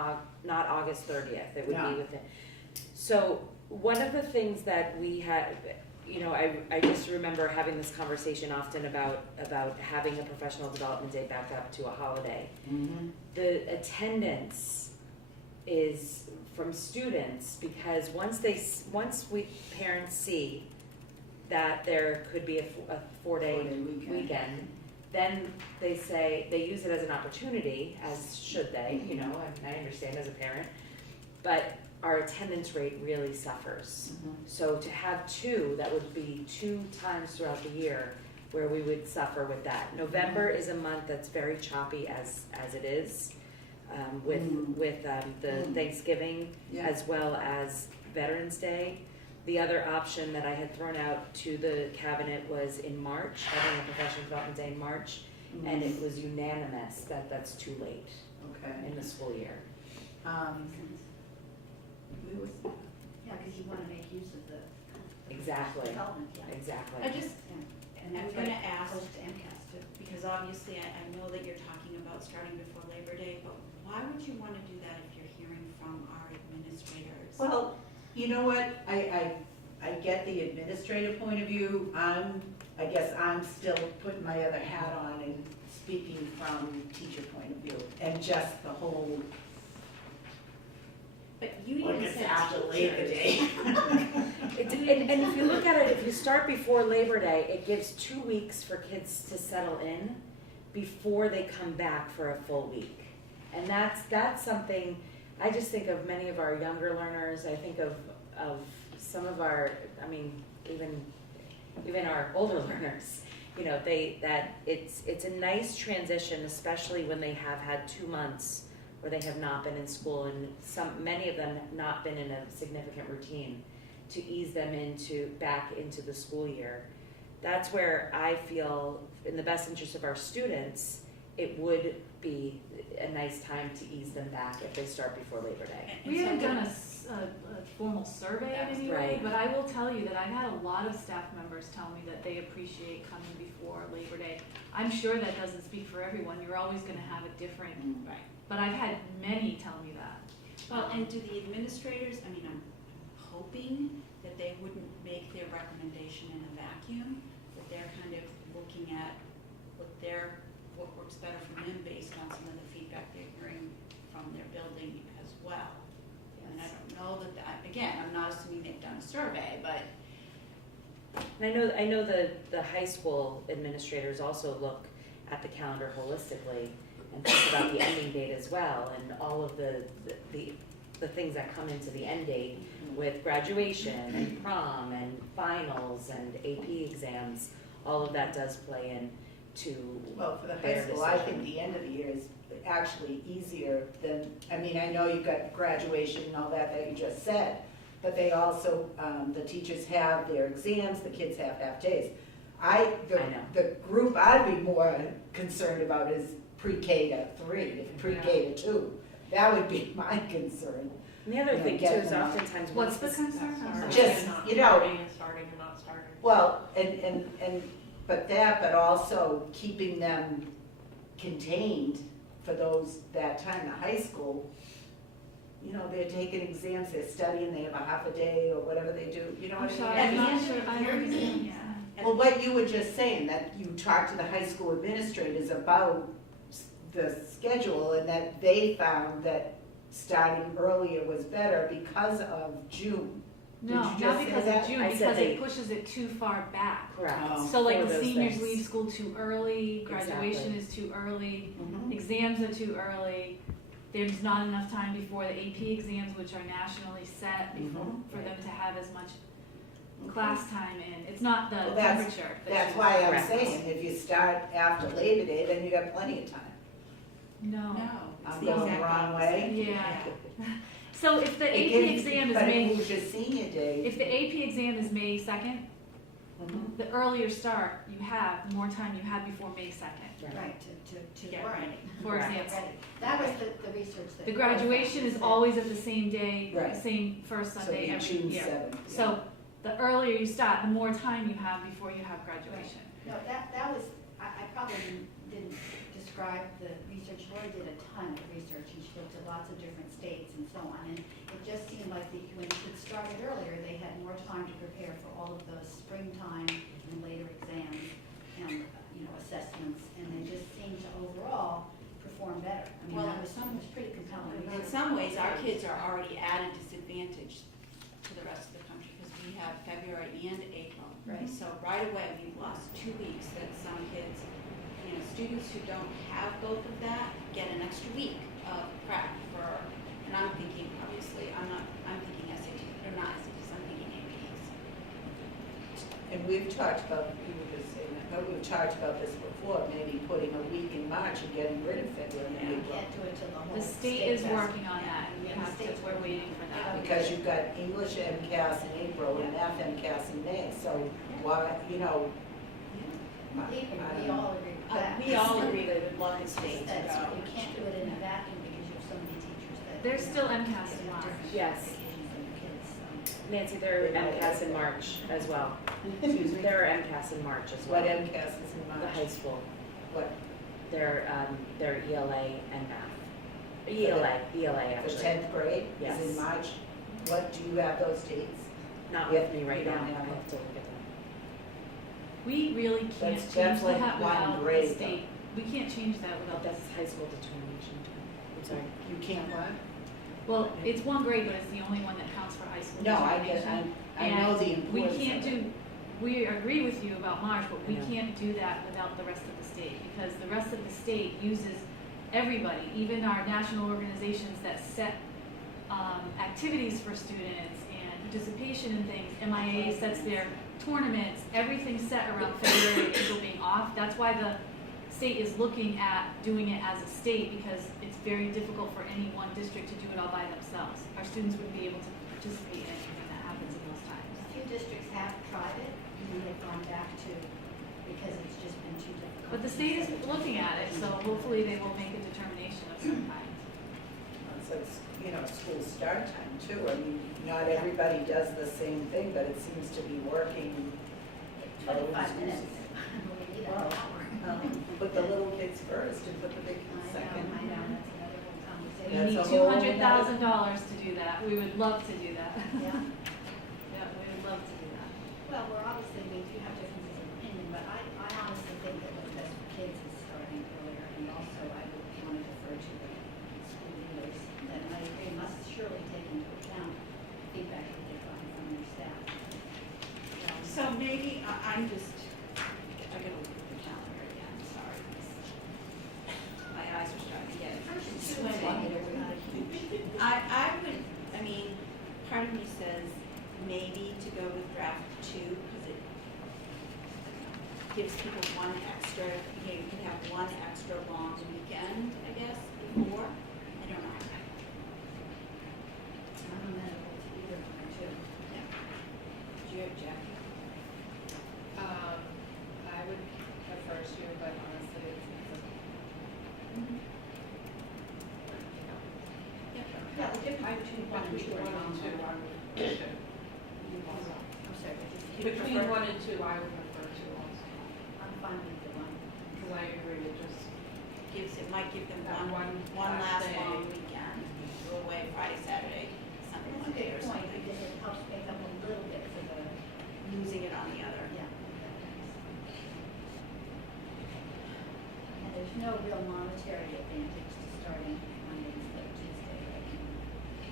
August 30th, it would No. be within. So one of the things that we had, you know, I just remember having this conversation often about having a professional development day back up to a holiday. Mm-hmm. The attendance is from students, because once we parents see that there could be a 4-day weekend, then they say, they use it as an opportunity, as should they, you know, and I understand as a parent, but our attendance rate really suffers. So to have 2, that would be 2 times throughout the year where we would suffer with that. November is a month that's very choppy as it is, with the Thanksgiving Yeah. as well as Veterans Day. The other option that I had thrown out to the cabinet was in March, having a professional development day in March, and it was unanimous that that's too late Okay. in the school year. We was, yeah, because you want to make use of the Exactly, development, yeah. exactly. I just, And I'm that's gonna right, ask, close to MCAS too. because obviously I know that you're talking about starting before Labor Day, but why would you wanna do that if you're hearing from our administrators? Well, you know what, I get the administrative point of view, I guess I'm still putting my other hat on and speaking from teacher point of view, and just the whole, But you like even it's said after Labor Day. And if you look at it, if you start before Labor Day, it gives 2 weeks for kids to settle in before they come back for a full week. And that's something, I just think of many of our younger learners, I think of some of our, I mean, even our older learners, you know, it's a nice transition, especially when they have had 2 months where they have not been in school, and many of them have not been in a significant routine, to ease them back into the school year. That's where I feel, in the best interest of our students, it would be a nice time to ease them back if they start before Labor Day. We haven't done a formal survey in any way, Right. but I will tell you that I've had a lot of staff members tell me that they appreciate coming before Labor Day. I'm sure that doesn't speak for everyone, you're always gonna have a different, Right. but I've had many tell me that. Well, and do the administrators, I mean, I'm hoping that they wouldn't make their recommendation in a vacuum, that they're kind of looking at what works better for them based on some of the feedback they're hearing from their building as well. And I don't know that, again, I'm not assuming they've done a survey, but And I know the high school administrators also look at the calendar holistically and think about the ending date as well, and all of the things that come into the end date with graduation and prom and finals and AP exams, all of that does play in to Well, for the high their school, I think decision. the end of the year is actually easier than, I mean, I know you've got graduation and all that you just said, but they also, the teachers have their exams, the kids have half days. I know. The group I'd be more concerned about is pre-K to 3, pre-K to 2. That would be my concern. And the other You know, thing too get is them- oftentimes What's once the concern? I'm sorry. Just, Not you know- starting and starting and not starting. Well, but also keeping them contained for that time, the high school. You know, they're taking exams, they're studying, they have a half a day or whatever they do, you know I'm what I mean? sorry, I I'm mean, not sure, I understand, yeah. well, what you were just saying, that you talked to the high school administrators about the schedule and that they found that starting earlier was better because of June. Did No, you not just say because that? of June, I said because they- it pushes it too far back. correct. Oh. So like For the those seniors things. leave school too early, graduation Exactly. is too early, Mhm. exams are too early. There's not enough time before the AP exams, which are nationally set, Mhm. for them to have as much class time in. It's not the Well, that's- temperature. That's why I'm Correct. saying, if you start after Labor Day, then you got plenty of time. No. No, it's I'm the going the exact wrong opposite. way? Yeah. So if the It AP gives- exam is But it May, moves your senior day. if the AP exam is May 2nd, the earlier start you have, the more time you have before May 2nd. Right, to Get learn. ready, for Right, example. ready. That was the research that. The graduation is always at the same day, the Right. same first So Sunday it'd be every June year. 7th. So the earlier you start, the more time you have before you have graduation. No, that was, I probably didn't describe the research. Lori did a ton of research, and she looked at lots of different states and so on. And it just seemed like when kids started earlier, they had more time to prepare for all of those springtime and later exams and, assessments. And they just seemed to overall perform better. I mean, Well, that was pretty compelling. In some ways, our kids are already at a disadvantage to the rest of the country because we have February and April. Right. So right away, we've lost 2 weeks that some kids, students who don't have both of that get an extra week of prep for, and I'm thinking, obviously, I'm thinking SATs, or not SATs, I'm thinking APs. And we've talked about, you were just saying that, but we've talked about this before, maybe putting a week in March and getting rid of February and You April. can't do it till the whole The state is has- working on that, and we Yeah, the have to, state's we're waiting for that. Because you've got English MCAS in April and Math MCAS in May, so why, We all agree with that. We all agree that we'd love the state to That's, go. you can't do it in a vacuum because you have so many teachers that. There's still MCAS in have March. different Yes. expectations than the kids, so. Nancy, there are MCAS in March as well. Excuse me? There are MCAS in March as What well. MCAS is in The March? high school, What, their ELA and math. ELA for actually. 10th grade? Yes. Is in March? What, do you have those dates? Not Yeah, with me right you now. don't I have have to look at them. We really can't That's change like that one without the grade, state. We can't change that without That's this. high school determination. I'm sorry. You can't what? Well, it's one grade, but it's the only one that counts for high school No, I get, determination. I know the We importance can't of it. do, we agree with you about March, but we I know. can't do that without the rest of the state, because the rest of the state uses everybody, even our national organizations that set, activities for students and participation in things. MIA sets their tournaments, everything's set around February and April being off. That's why the state is looking at doing it as a state, because it's very difficult for any one district to do it all by themselves. Our students wouldn't be able to participate in anything that happens in those times. A few districts have tried it, and then they've gone back to, because it's just been too difficult. But the state is looking at it, so hopefully they will make a determination of some kind. So it's, school start time too. I mean, not everybody does the same thing, but it seems to be working. 25 minutes. We need an Wow. hour. Put the little kids first and put the big kids I second. know, that's another whole We conversation. That's need a whole $200,000 to do that. We would love to do that. Yeah. Yeah, we would love to do that. Well, we do have differences of opinion, but I honestly think that what's best for kids is starting earlier, and also I would want to defer to the school leaders, that I agree must surely take into account feedback that they've gotten from their staff. So maybe, I'm just, I gotta look at the calendar again, sorry. My eyes are starting to get swimming. I would, part of me says maybe to go with draft 2, because it gives people one extra, you could have one extra long weekend, I guess, before. I don't know. I'm amenable to either one or two. Do you have Jackie? I would prefer to, but honestly, Yeah, the difference between one and two are I would I'm sorry, but just. between 1 and 2, I would prefer 2 also, I'm fine with the one. because I agree, it just, Might give them That one one last day. long weekend, go away Friday, Saturday, Sunday, That's a Monday or good point, something, because it helps make up a little bit for the, losing it on the other. yeah. And there's no real monetary advantage to starting Monday instead of Tuesday, like,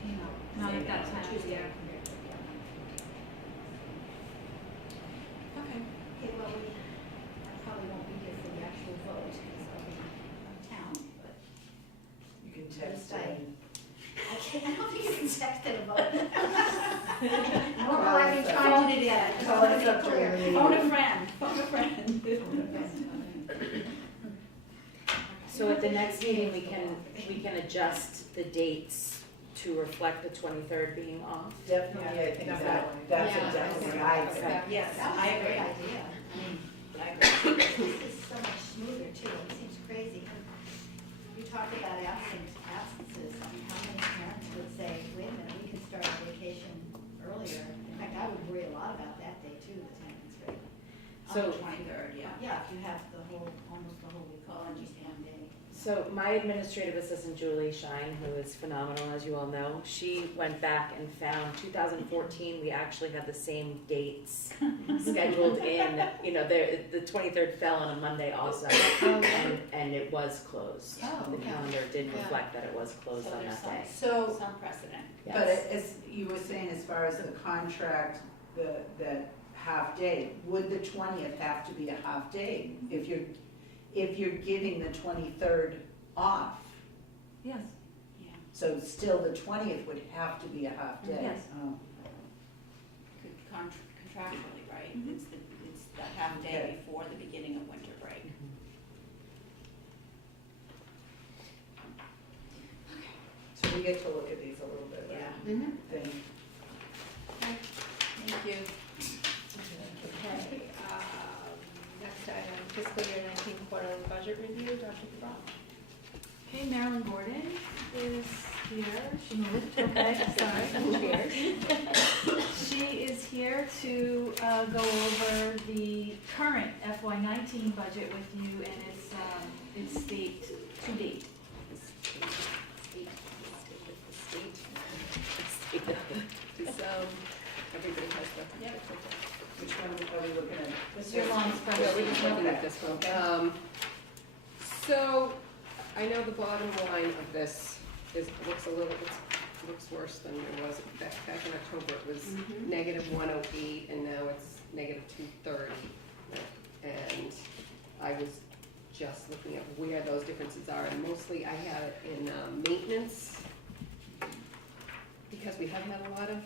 No, not at that time, Tuesday yeah. compared to the other. Okay. Okay, well, I probably won't be here for the actual vote, because I'll be out of town, but You can at text least it. I don't think you can text and vote. Nor will I be trying to do that, just Call want us to up be during the clear. meeting. Phone a friend. So at the next meeting, we can adjust the dates to reflect the 23rd being off? Definitely, I think that's Yeah, exactly what I I think think. Yes, That was I a great agree. idea. I mean, I agree. this is so much smoother too, it seems crazy. You talked about absences, I mean, how many parents would say, wait a minute, we can start our vacation earlier? In fact, I would worry a lot about that day too, the attendance rate. On So- the 23rd, yeah. Yeah, if you have the whole, almost the whole week off, just one day. So my administrative assistant Julie Shine, who is phenomenal, as you all know, she went back and found 2014, we actually had the same dates scheduled in, you know, the 23rd fell on a Monday also, and it was closed. Oh, The okay. calendar did Yeah. reflect that it was closed So on there's that day. So, some precedent. but Yes. as you were saying, as far as the contract, the half day, would the 20th have to be a half day? If you're giving the 23rd off, Yes, Yeah. so still the 20th would have to be a half day? Yes. Oh. Contractually, right? Mhm. It's the half day Okay. before the beginning of winter break. So we get to look at these a little bit, right? Yeah. Mm-hmm. Then- Thank you. Okay, next item, fiscal year 19 quarterly budget review, Dr. Cabral. okay, Marilyn Gordon is here, she moved, okay, sorry. She is here to go over the current FY19 budget with you and its state to date. Everybody has the. Yep. Which one are we looking at? This is your long Yeah, we're spreadsheet. just looking at this one. So, I know the bottom line of this looks a little, looks worse than it was back in October. It was Mhm. negative 108, and now it's negative 230. And I was just looking at where those differences are, and mostly I have it in maintenance, because we have had a lot of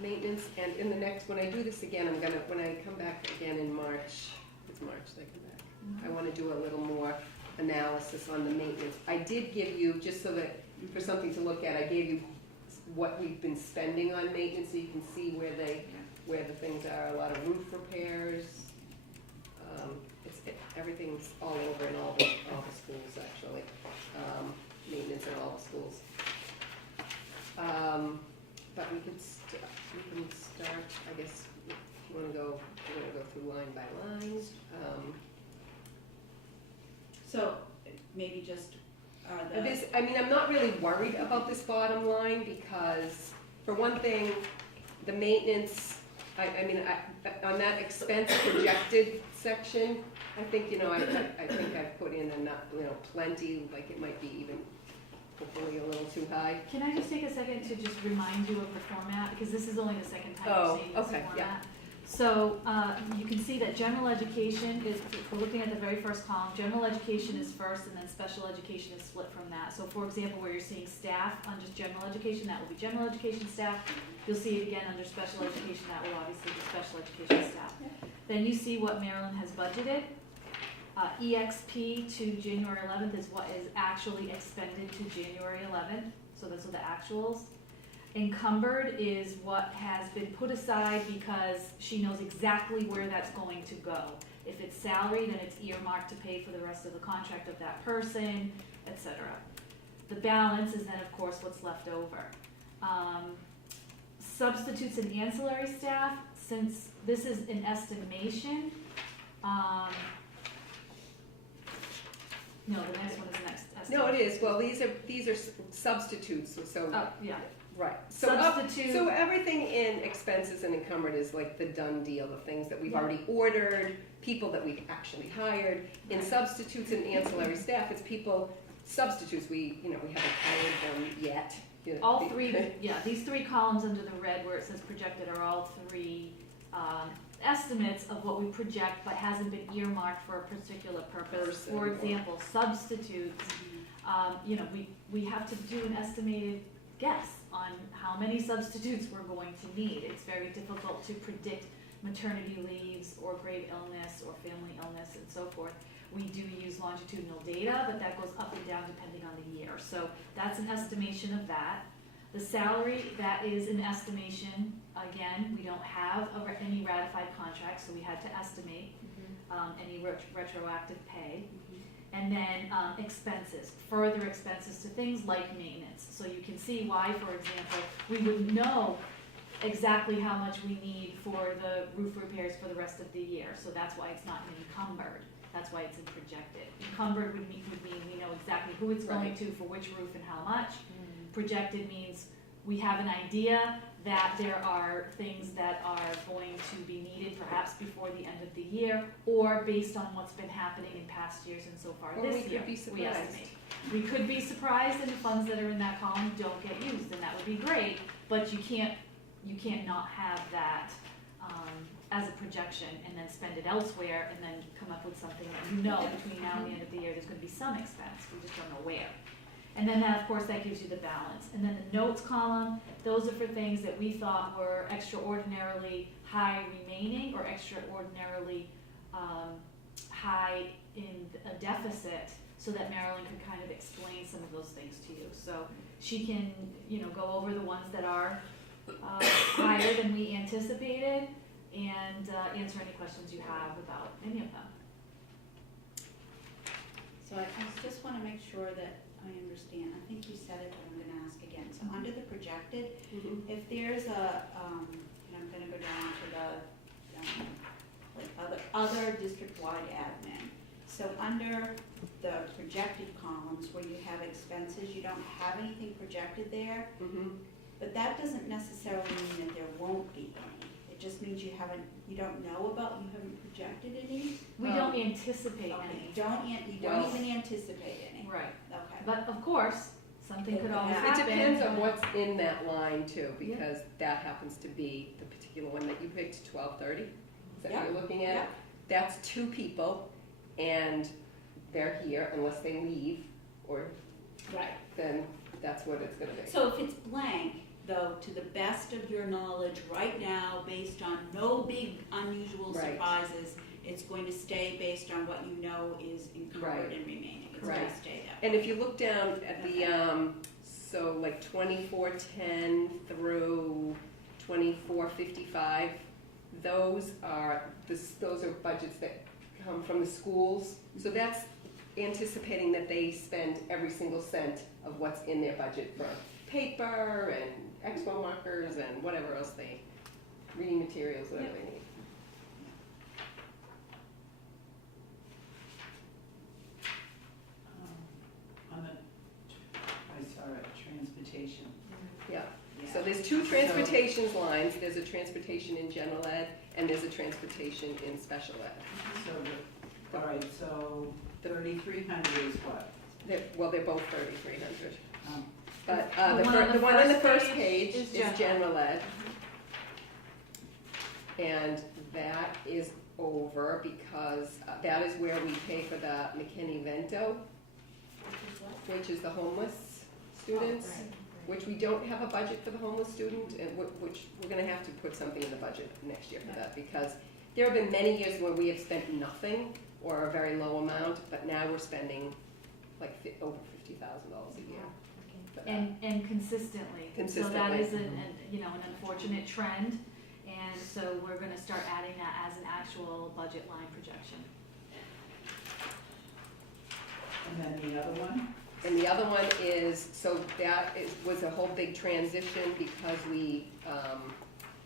maintenance, and in the next, when I do this again, when I come back again in March, it's March they come back, I wanna do a little more analysis on the maintenance. I did give you, just so that, for something to look at, I gave you what we've been spending on maintenance, so you can see where the things are, a lot of roof repairs. Everything's all over in all the schools, actually, maintenance in all the schools. But we can start, I guess, if you wanna go, we're gonna go through line by line. So maybe just, I'm not really worried about this bottom line, because, for one thing, the maintenance, on that expense projected section, I think, I think I've put in enough, plenty, like it might be even hopefully a little too high. Can I just take a second to just remind you of the format, because this is only the second time Oh, you're seeing this okay, format. yeah. So, you can see that general education is, if we're looking at the very first column, general education is first, and then special education is split from that. So for example, where you're seeing staff on just general education, that will be general education staff. You'll see it again under special education, that will obviously be special education staff. Then you see what Maryland has budgeted. EXP to January 11th is what is actually expended to January 11th, so those are the actuals. Encumbered is what has been put aside because she knows exactly where that's going to go. If it's salary, then it's earmarked to pay for the rest of the contract of that person, etc. The balance is then, of course, what's left over. Substitutes and ancillary staff, since this is an estimation, no, the next one is next estimation. No, it is, well, these are substitutes, so. Oh, yeah. Right. Substitute. So everything in expenses and encumbered is like the done deal, the things that we've already ordered, people that we've actually hired. In substitutes and ancillary staff, it's substitutes, we haven't hired them yet. All three, these three columns under the red where it says projected are all three estimates of what we project but hasn't been earmarked for a particular purpose. For example, substitutes, we have to do an estimated guess on how many substitutes we're going to need. It's very difficult to predict maternity leaves or grave illness or family illness and so forth. We do use longitudinal data, but that goes up and down depending on the year. So that's an estimation of that. The salary, that is an estimation. Again, we don't have any ratified contracts, so we had to estimate any retroactive pay. And then expenses, further expenses to things like maintenance. So you can see why, for example, we would know exactly how much we need for the roof repairs for the rest of the year. So that's why it's not encumbered. That's why it's in projected. Encumbered would mean we know exactly who it's going to for which roof and how much. Projected means we have an idea that there are things that are going to be needed perhaps before the end of the year, or based on what's been happening in past years and so far Or this we could year. be We surprised. estimate. We could be surprised and the funds that are in that column don't get used, and that would be great, but you can't not have that as a projection and then spend it elsewhere and then come up with something that you know between now and the end of the year there's gonna be some expense, we just don't know where. And then that, of course, that gives you the balance. And then the notes column, those are for things that we thought were extraordinarily high remaining or extraordinarily high in a deficit, so that Marilyn could kind of explain some of those things to you. So she can, go over the ones that are higher than we anticipated and answer any questions you have about any of them. So I just want to make sure that I understand. I think you said it, but I'm going to ask again. So under the projected, if there's and I'm going to go down to the other district-wide admin. So under the projected columns where you have expenses, you don't have anything projected there, but that doesn't necessarily mean that there won't be any. It just means you haven't projected any. We don't anticipate Okay, any. you don't even anticipate any. Right. Okay. But of course, something could always It happen. depends on what's in that line too, because that happens to be the particular one that you picked, 1230. Is that what you're looking at? Yeah. That's 2 people, and they're here unless they leave, or Right. then that's what it's gonna be. So if it's blank, though, to the best of your knowledge right now, based on no big unusual Right. surprises, it's going to stay based on what you know is encumbered Right. and remaining. It's going Right. to stay that And way. if you look down at the, so like 2410 through 2455, those are budgets that come from the schools. So that's anticipating that they spend every single cent of what's in their budget for paper and expo markers and whatever else reading materials, whatever they need. I saw it, transportation. Yeah. So there's 2 transportations lines. There's a transportation in general ed, and there's a transportation in special ed. So, all right, so 3,300 is what? They're both 3,300. Um, But The the one on the first page is is general ed. And that is over because that is where we pay for the McKinney-Vento, which is the homeless students, which we don't have a budget for the homeless student, and which we're gonna have to put something in the budget next year for that, because there have been many years where we have spent nothing or a very low amount, but now we're spending like over $50,000 a year. for that. And consistently. So that Consistently. is an unfortunate trend, and so we're gonna start adding that as an actual budget line projection. And then the other one? And the other one is, so that was a whole big transition because we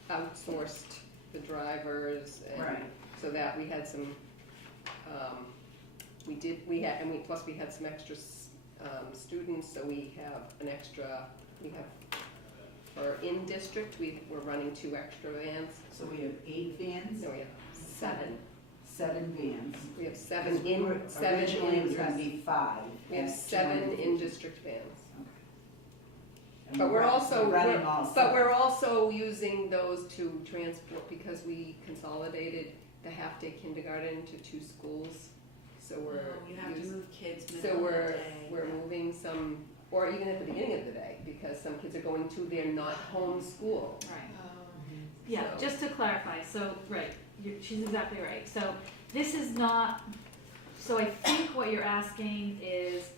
outsourced the drivers, and Right. so that we had some, plus we had some extra students, so we have for in-district, we're running 2 extra vans. So we have 8 vans? No, we have 7. 7 vans. We have 7 Because originally it was gonna be 5. We have at 7 250. in-district vans. And But we're running all but 7. we're also using those to transport, because we consolidated the half-day kindergarten into 2 schools. So You have to move kids so middle of the day. we're moving some, or even at the beginning of the day, because some kids are going to their not home school. Right. Yeah, So- just to clarify, so, right, she's exactly right. So this is not, so I think what you're asking is,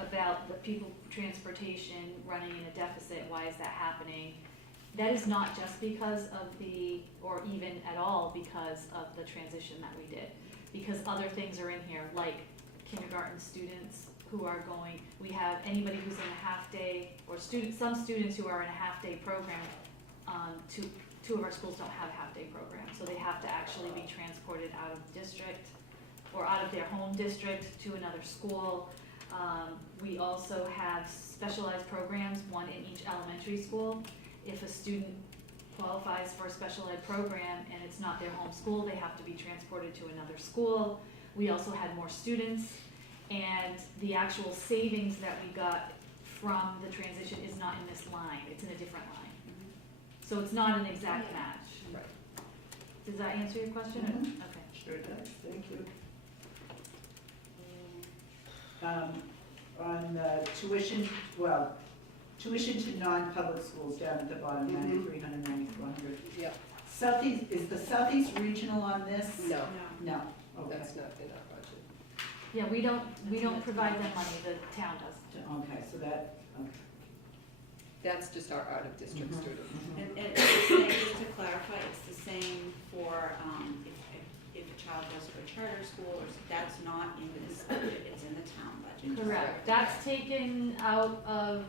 about the people transportation running in a deficit, why is that happening? That is not just because of or even at all because of the transition that we did. Because other things are in here, like kindergarten students who are going, we have anybody who's in a half-day, or some students who are in a half-day program. Two of our schools don't have half-day programs, so they have to actually be transported out of district or out of their home district to another school. We also have specialized programs, one in each elementary school. If a student qualifies for a special ed program and it's not their home school, they have to be transported to another school. We also had more students, and the actual savings that we got from the transition is not in this line, it's in a different line. So it's not an exact match. Right. Does that answer your question? Mhm. Okay. Sure does, thank you. On tuition to non-public schools down at the bottom, 9,300, 9,400. Yep. Southeast, is the Southeast Regional on this? No, No, okay. that's not in our budget. Yeah, we don't provide them money, the town does. Okay, so that, okay. That's just our out-of-district students. And it's the same, just to clarify, it's the same for, if a child goes to a charter school, or that's not in this budget, it's in the town budget. Correct. That's taken out of,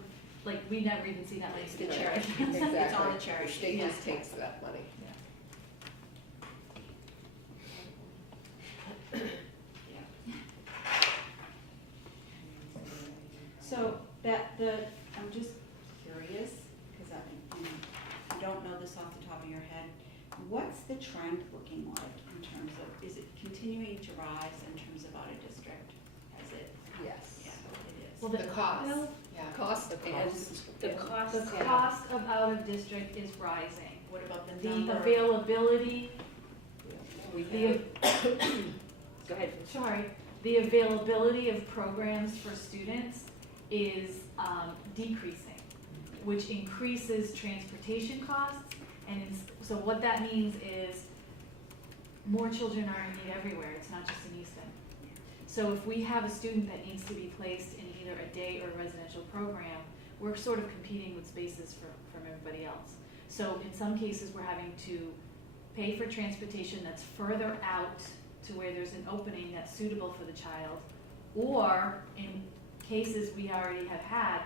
like, we never even see that money. It's the Right. charity. Exactly. It's on the charity. The state Yeah. just takes that money. So I'm just curious, because I don't know this off the top of your head. What's the trend looking like in terms of, is it continuing to rise in terms of out of district? Has it? Yes. Yeah, it is. Well, The cost, Yeah. cost and The cost. The cost of out of district is rising. What about the The number? availability, we the, have, Go ahead. the availability of programs for students is decreasing, which increases transportation costs. And so what that means is more children are in need everywhere. It's not just in Easton. So if we have a student that needs to be placed in either a day or a residential program, we're sort of competing with spaces from everybody else. So in some cases, we're having to pay for transportation that's further out to where there's an opening that's suitable for the child, or in cases we already have had,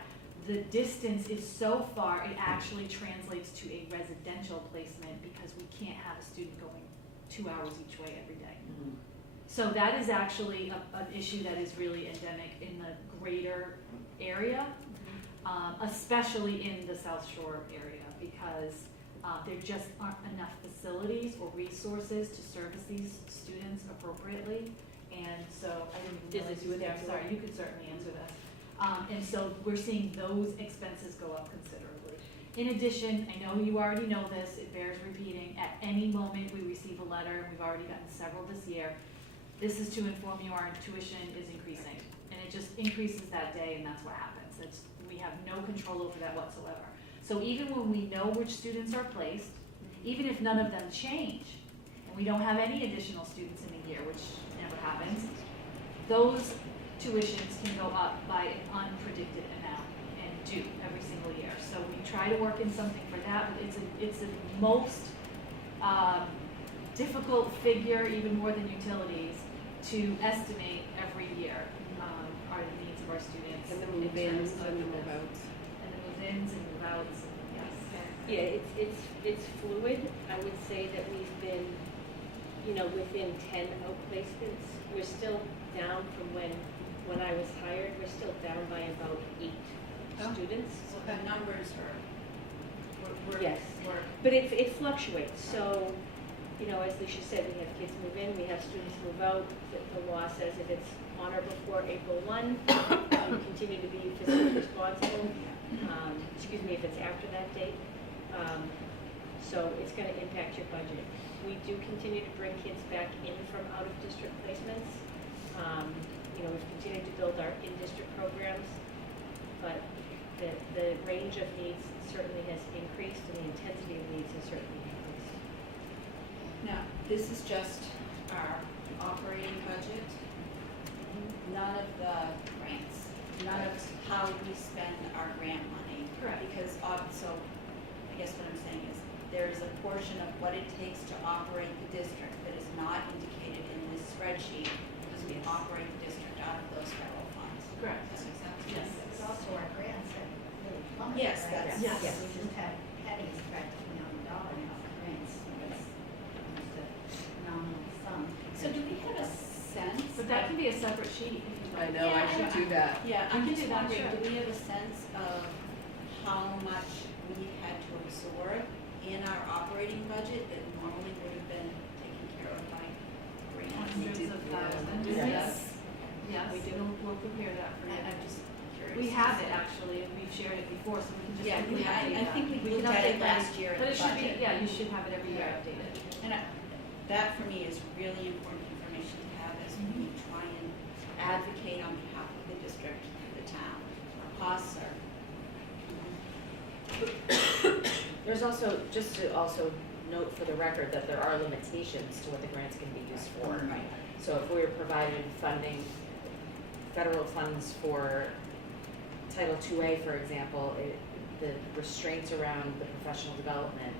the distance is so far, it actually translates to a residential placement because we can't have a student going 2 hours each way every day. So that is actually an issue that is really endemic in the greater area, especially in the South Shore area, because there just aren't enough facilities or resources to service these students appropriately. And so I didn't even realize you were there, sorry, you could certainly answer this. And so we're seeing those expenses go up considerably. In addition, I know you already know this, it bears repeating, at any moment we receive a letter, and we've already gotten several this year, this is to inform you our tuition is increasing. And it just increases that day, and that's what happens. We have no control over that whatsoever. So even when we know which students are placed, even if none of them change, and we don't have any additional students in a year, which never happens, those tuitions can go up by an unpredicted amount and do every single year. So we try to work in something for that, but it's the most difficult figure, even more than utilities, to estimate every year are the needs of our students. and the in move-ins terms of and the this. move-outs. And the move-ins and move-outs, yes. Yeah, it's fluid. I would say that we've been, within 10 outplacements. We're still down from when I was hired, we're still down by about 8 students. So the numbers are, Yes. But it fluctuates, so, as Alicia said, we have kids move in, we have students move out. The law says if it's on or before April 1, you continue to be fiscally responsible. If it's after that date. So it's gonna impact your budget. We do continue to bring kids back in from out-of-district placements. We've continued to build our in-district programs, but the range of needs certainly has increased, and the intensity of needs has certainly increased. now, this is just our operating budget. None of the grants none of how we spend our grant money. Correct. Because, so, I guess what I'm saying is, there is a portion of what it takes to operate the district that is not indicated in this spreadsheet, because we operate the district out of those federal funds. Correct. Does that make sense? Yes. It's also our grants that really plummet, Yes, right? that's- yes. We just have pennies practically on the dollar now for grants. It's almost a nominal sum. So do we have a sense? But that can be a separate sheet if you I like. know, I should do that. Yeah, We I'm can just do that, wondering, sure. do we have a sense of how much we had to absorb in our operating budget that normally would have been taken care of by grants? Hundreds of thousands. Yes. Yes, We do. we'll prepare that for you. I'm just curious. We have it actually, we've shared it before, so we can just. Yeah, we can update I that. think we can looked at it update that. last year in But the it should be, budget. yeah, you should have it every year Yeah. updated. And that for me is really important information to have as we try and advocate on behalf of the district, the town. Our costs are. There's also, just to also note for the record that there are limitations to what the grants can be used for. Right. So if we're provided funding, federal funds for Title IIA, for example, the restraints around the professional development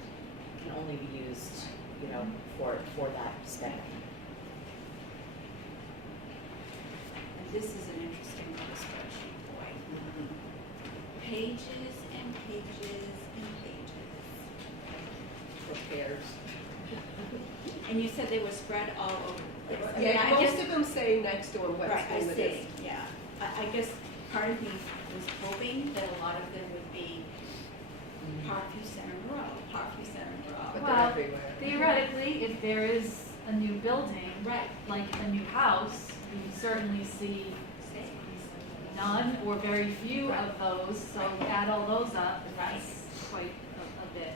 can only be used, you know, for that spending. And this is an interesting little spreadsheet, boy. Pages and pages and pages. Prepares. And you said they were spread all over the place. I mean, Yeah, I most guess- of them say next to them what Right, I school it is. see, yeah. I guess part of me was hoping that a lot of them would be Parkview Center Row, Parkview Center But Row. they're Well, everywhere. theoretically, if there is a new building, Right. like a new house, you can certainly see none or very few of those, so add all those up, and that's quite a bit.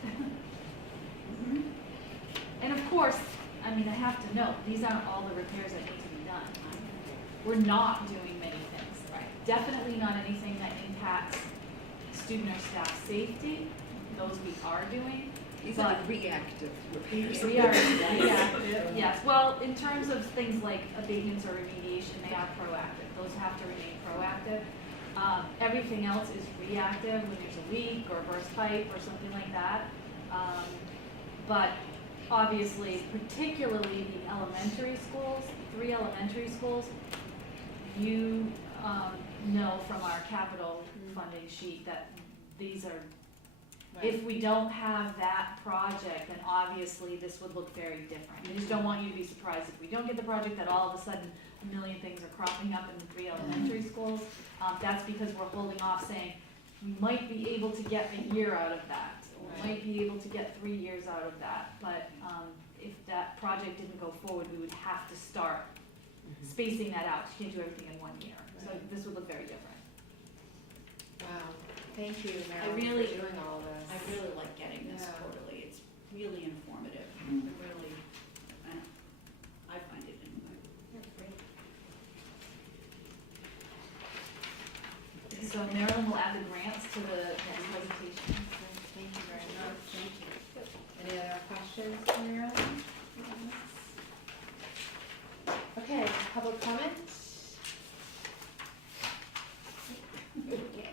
Mhm. And of course, I mean, I have to note, these aren't all the repairs that need to be done. We're not doing many things. Right. Definitely not anything that impacts student or staff safety, those we are doing. These are the reactive repairs. We are reactive, yes, well, in terms of things like abatements or remediation, they are proactive, those have to remain proactive. Everything else is reactive, when there's a leak or a burst pipe or something like that. But obviously, particularly the elementary schools, 3 elementary schools, you, know from our capital funding sheet that these are, if we don't have that project, then obviously this would look very different. I just don't want you to be surprised if we don't get the project, that all of a sudden a million things are cropping up in the 3 elementary schools. That's because we're holding off saying, we might be able to get a year out of that, or might be able to get 3 years out of that, but, if that project didn't go forward, we would have to start spacing that out, you can't do everything in 1 year, so this would look very different. Wow, thank you, I Marilyn, really- for doing all this. I really like getting this Yeah. quarterly, it's really informative, it really, I find it anyway. So Marilyn will add the grants to the next presentation. Thank you very much. Thank you. Any other questions for Marilyn? Okay, public comment? Okay.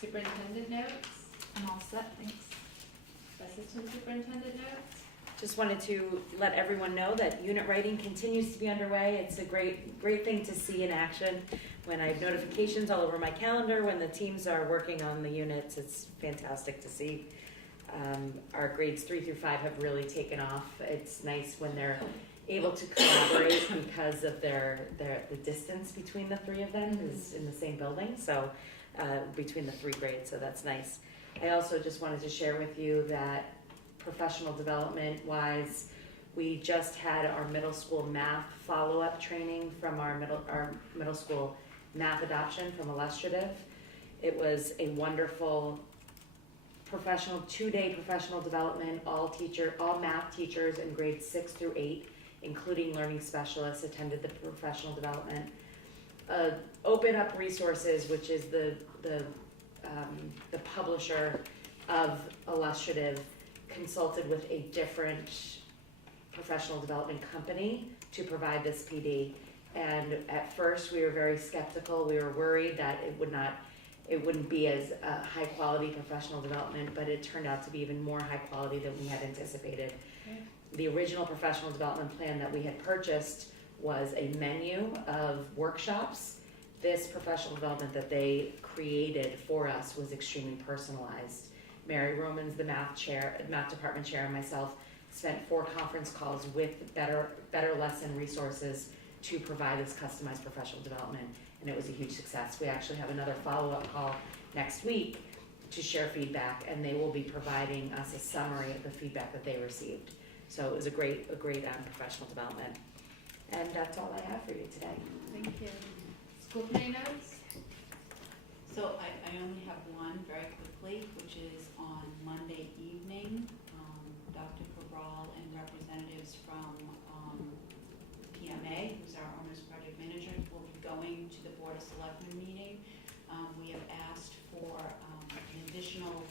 Superintendent notes, I'm all set, thanks. assistant superintendent notes? Just wanted to let everyone know that unit writing continues to be underway. It's a great thing to see in action. When I have notifications all over my calendar, when the teams are working on the units, it's fantastic to see. Our grades 3 through 5 have really taken off. It's nice when they're able to collaborate because of the distance between the 3 of them is in the same building, so between the 3 grades, so that's nice. I also just wanted to share with you that professional development wise, we just had our middle school math follow-up training from our middle school math adoption from Illustrative. It was a wonderful 2-day professional development. All math teachers in grades 6 through 8, including learning specialists, attended the professional development. Open Up Resources, which is the publisher of Illustrative, consulted with a different professional development company to provide this PD, And at first, we were very skeptical. We were worried that it wouldn't be as high quality professional development, but it turned out to be even more high quality than we had anticipated. Okay. The original professional development plan that we had purchased was a menu of workshops. This professional development that they created for us was extremely personalized. Mary Romans, the math department chair, and myself spent 4 conference calls with better lesson resources to provide this customized professional development, and it was a huge success. We actually have another follow-up call next week to share feedback, and they will be providing us a summary of the feedback that they received. So it was a great professional development. And that's all I have for you today. Thank you. School committee notes? So I only have one very quickly, which is on Monday evening. Dr. Cabral and representatives from PMA, who's our owner's project manager, will be going to the Board of Selectmen meeting. We have asked for an additional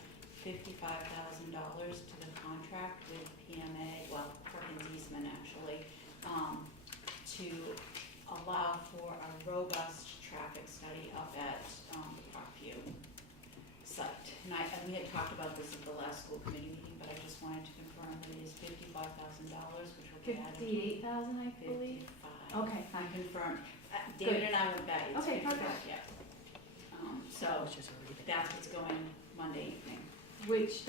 $55,000 to the contract with PMA, well, Perkins Eastman actually, to allow for a robust traffic study up at the Parkview site. And we had talked about this at the last school committee meeting, but I just wanted to confirm that it is $55,000, which will be added. 58,000, I believe. 55. Okay, I fine. confirmed. David and I went back. It's Okay, 55, perfect. yeah. So that's what's going Monday evening. Which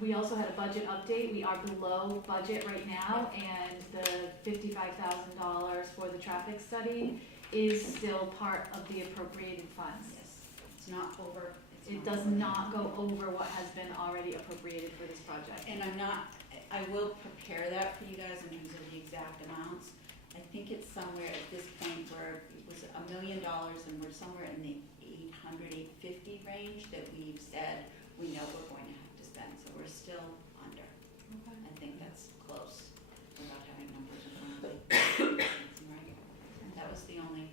we also had a budget update. We are below budget right now, and the $55,000 for the traffic study is still part of the appropriated funds. Yes, it's not over. It does not go over what has been already appropriated for this project. And I will prepare that for you guys in terms of the exact amounts. I think it's somewhere at this point where it was $1 million and we're somewhere in the 800, 850 range that we've said we know we're going to have to spend, so we're still under. Okay. I think that's close without having numbers in front of me. Right. And that was the only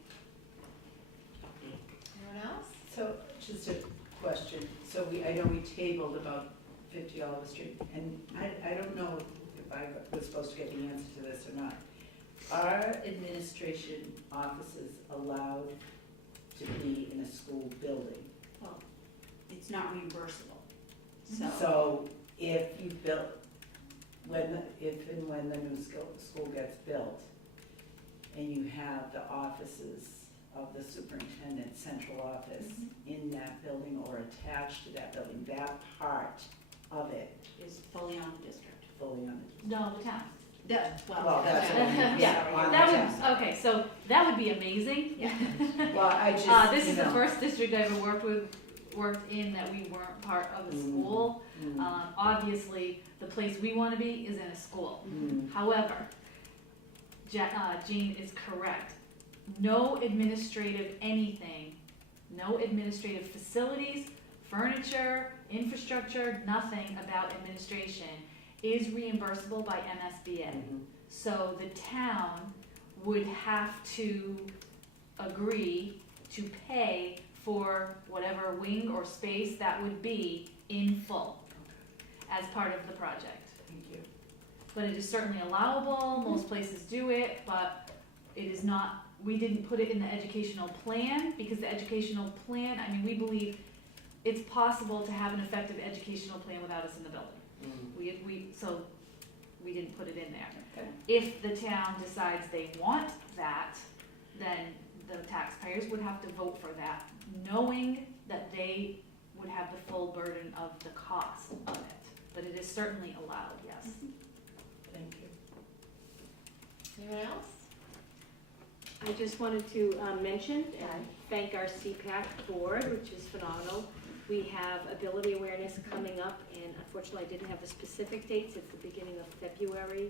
update. Anyone else? So, just a question, so I know we tabled about 50 Oliver Street, and I don't know if I was supposed to get the answer to this or not. Are administration offices allowed to be in a school building? Well, it's not reimbursable, So if you built, if and when the new school gets built, and you have the offices of the superintendent's central office in that building or attached to that building, that part of it is fully on the district. fully on the. No, the town. Well, that's what I mean, Yeah, on the that town. would, okay, so that would be amazing. Well, I just, This is the you know. first district I ever worked in that we weren't part of the school. Obviously, the place we wanna be is in a school. However, Jean is correct. No administrative anything, no administrative facilities, furniture, infrastructure, nothing about administration is reimbursable by MSBA. So the town would have to agree to pay for whatever wing or space that would be in full as part of the project. Thank you. But it is certainly allowable, most places do it, but it is not, we didn't put it in the educational plan, because the educational plan, I mean, we believe it's possible to have an effective educational plan without us in the building. So we didn't put it in there. Okay. If the town decides they want that, then the taxpayers would have to vote for that, knowing that they would have the full burden of the cost of it. But it is certainly allowed, yes. Thank you. Anyone else? I just wanted to mention and thank our CPAC board, which is phenomenal. We have ability awareness coming up, and unfortunately I didn't have the specific dates. It's the beginning of February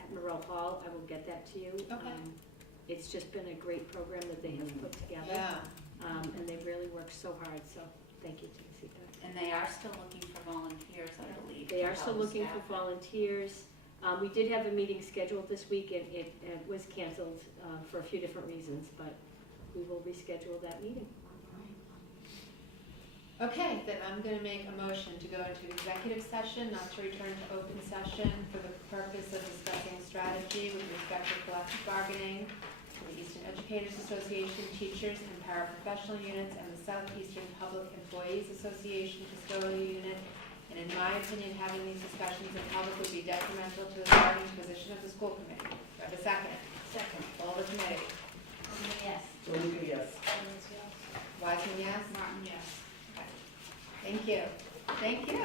at Morrell Hall. I will get that to you. Okay. It's just been a great program that they have put together. Yeah. And they really worked so hard, so thank you to the CPAC. And they are still looking for volunteers, I believe. They to are still help looking for staff it. volunteers. We did have a meeting scheduled this week, and it was canceled for a few different reasons, but we will reschedule that meeting. Okay, then I'm gonna make a motion to go into executive session, not to return to open session for the purpose of discussing strategy with respect to collective bargaining for the Easton Educators Association Teachers and Paraprofessional Units, and the Southeastern Public Employees Association Custodial Unit. And in my opinion, having these discussions in public would be detrimental to the bargaining position of the school committee. Do I have a second? Second. All the committee. Yes. Malika, yes. Wiseman, yes? Martin, yes. Thank you. Thank you.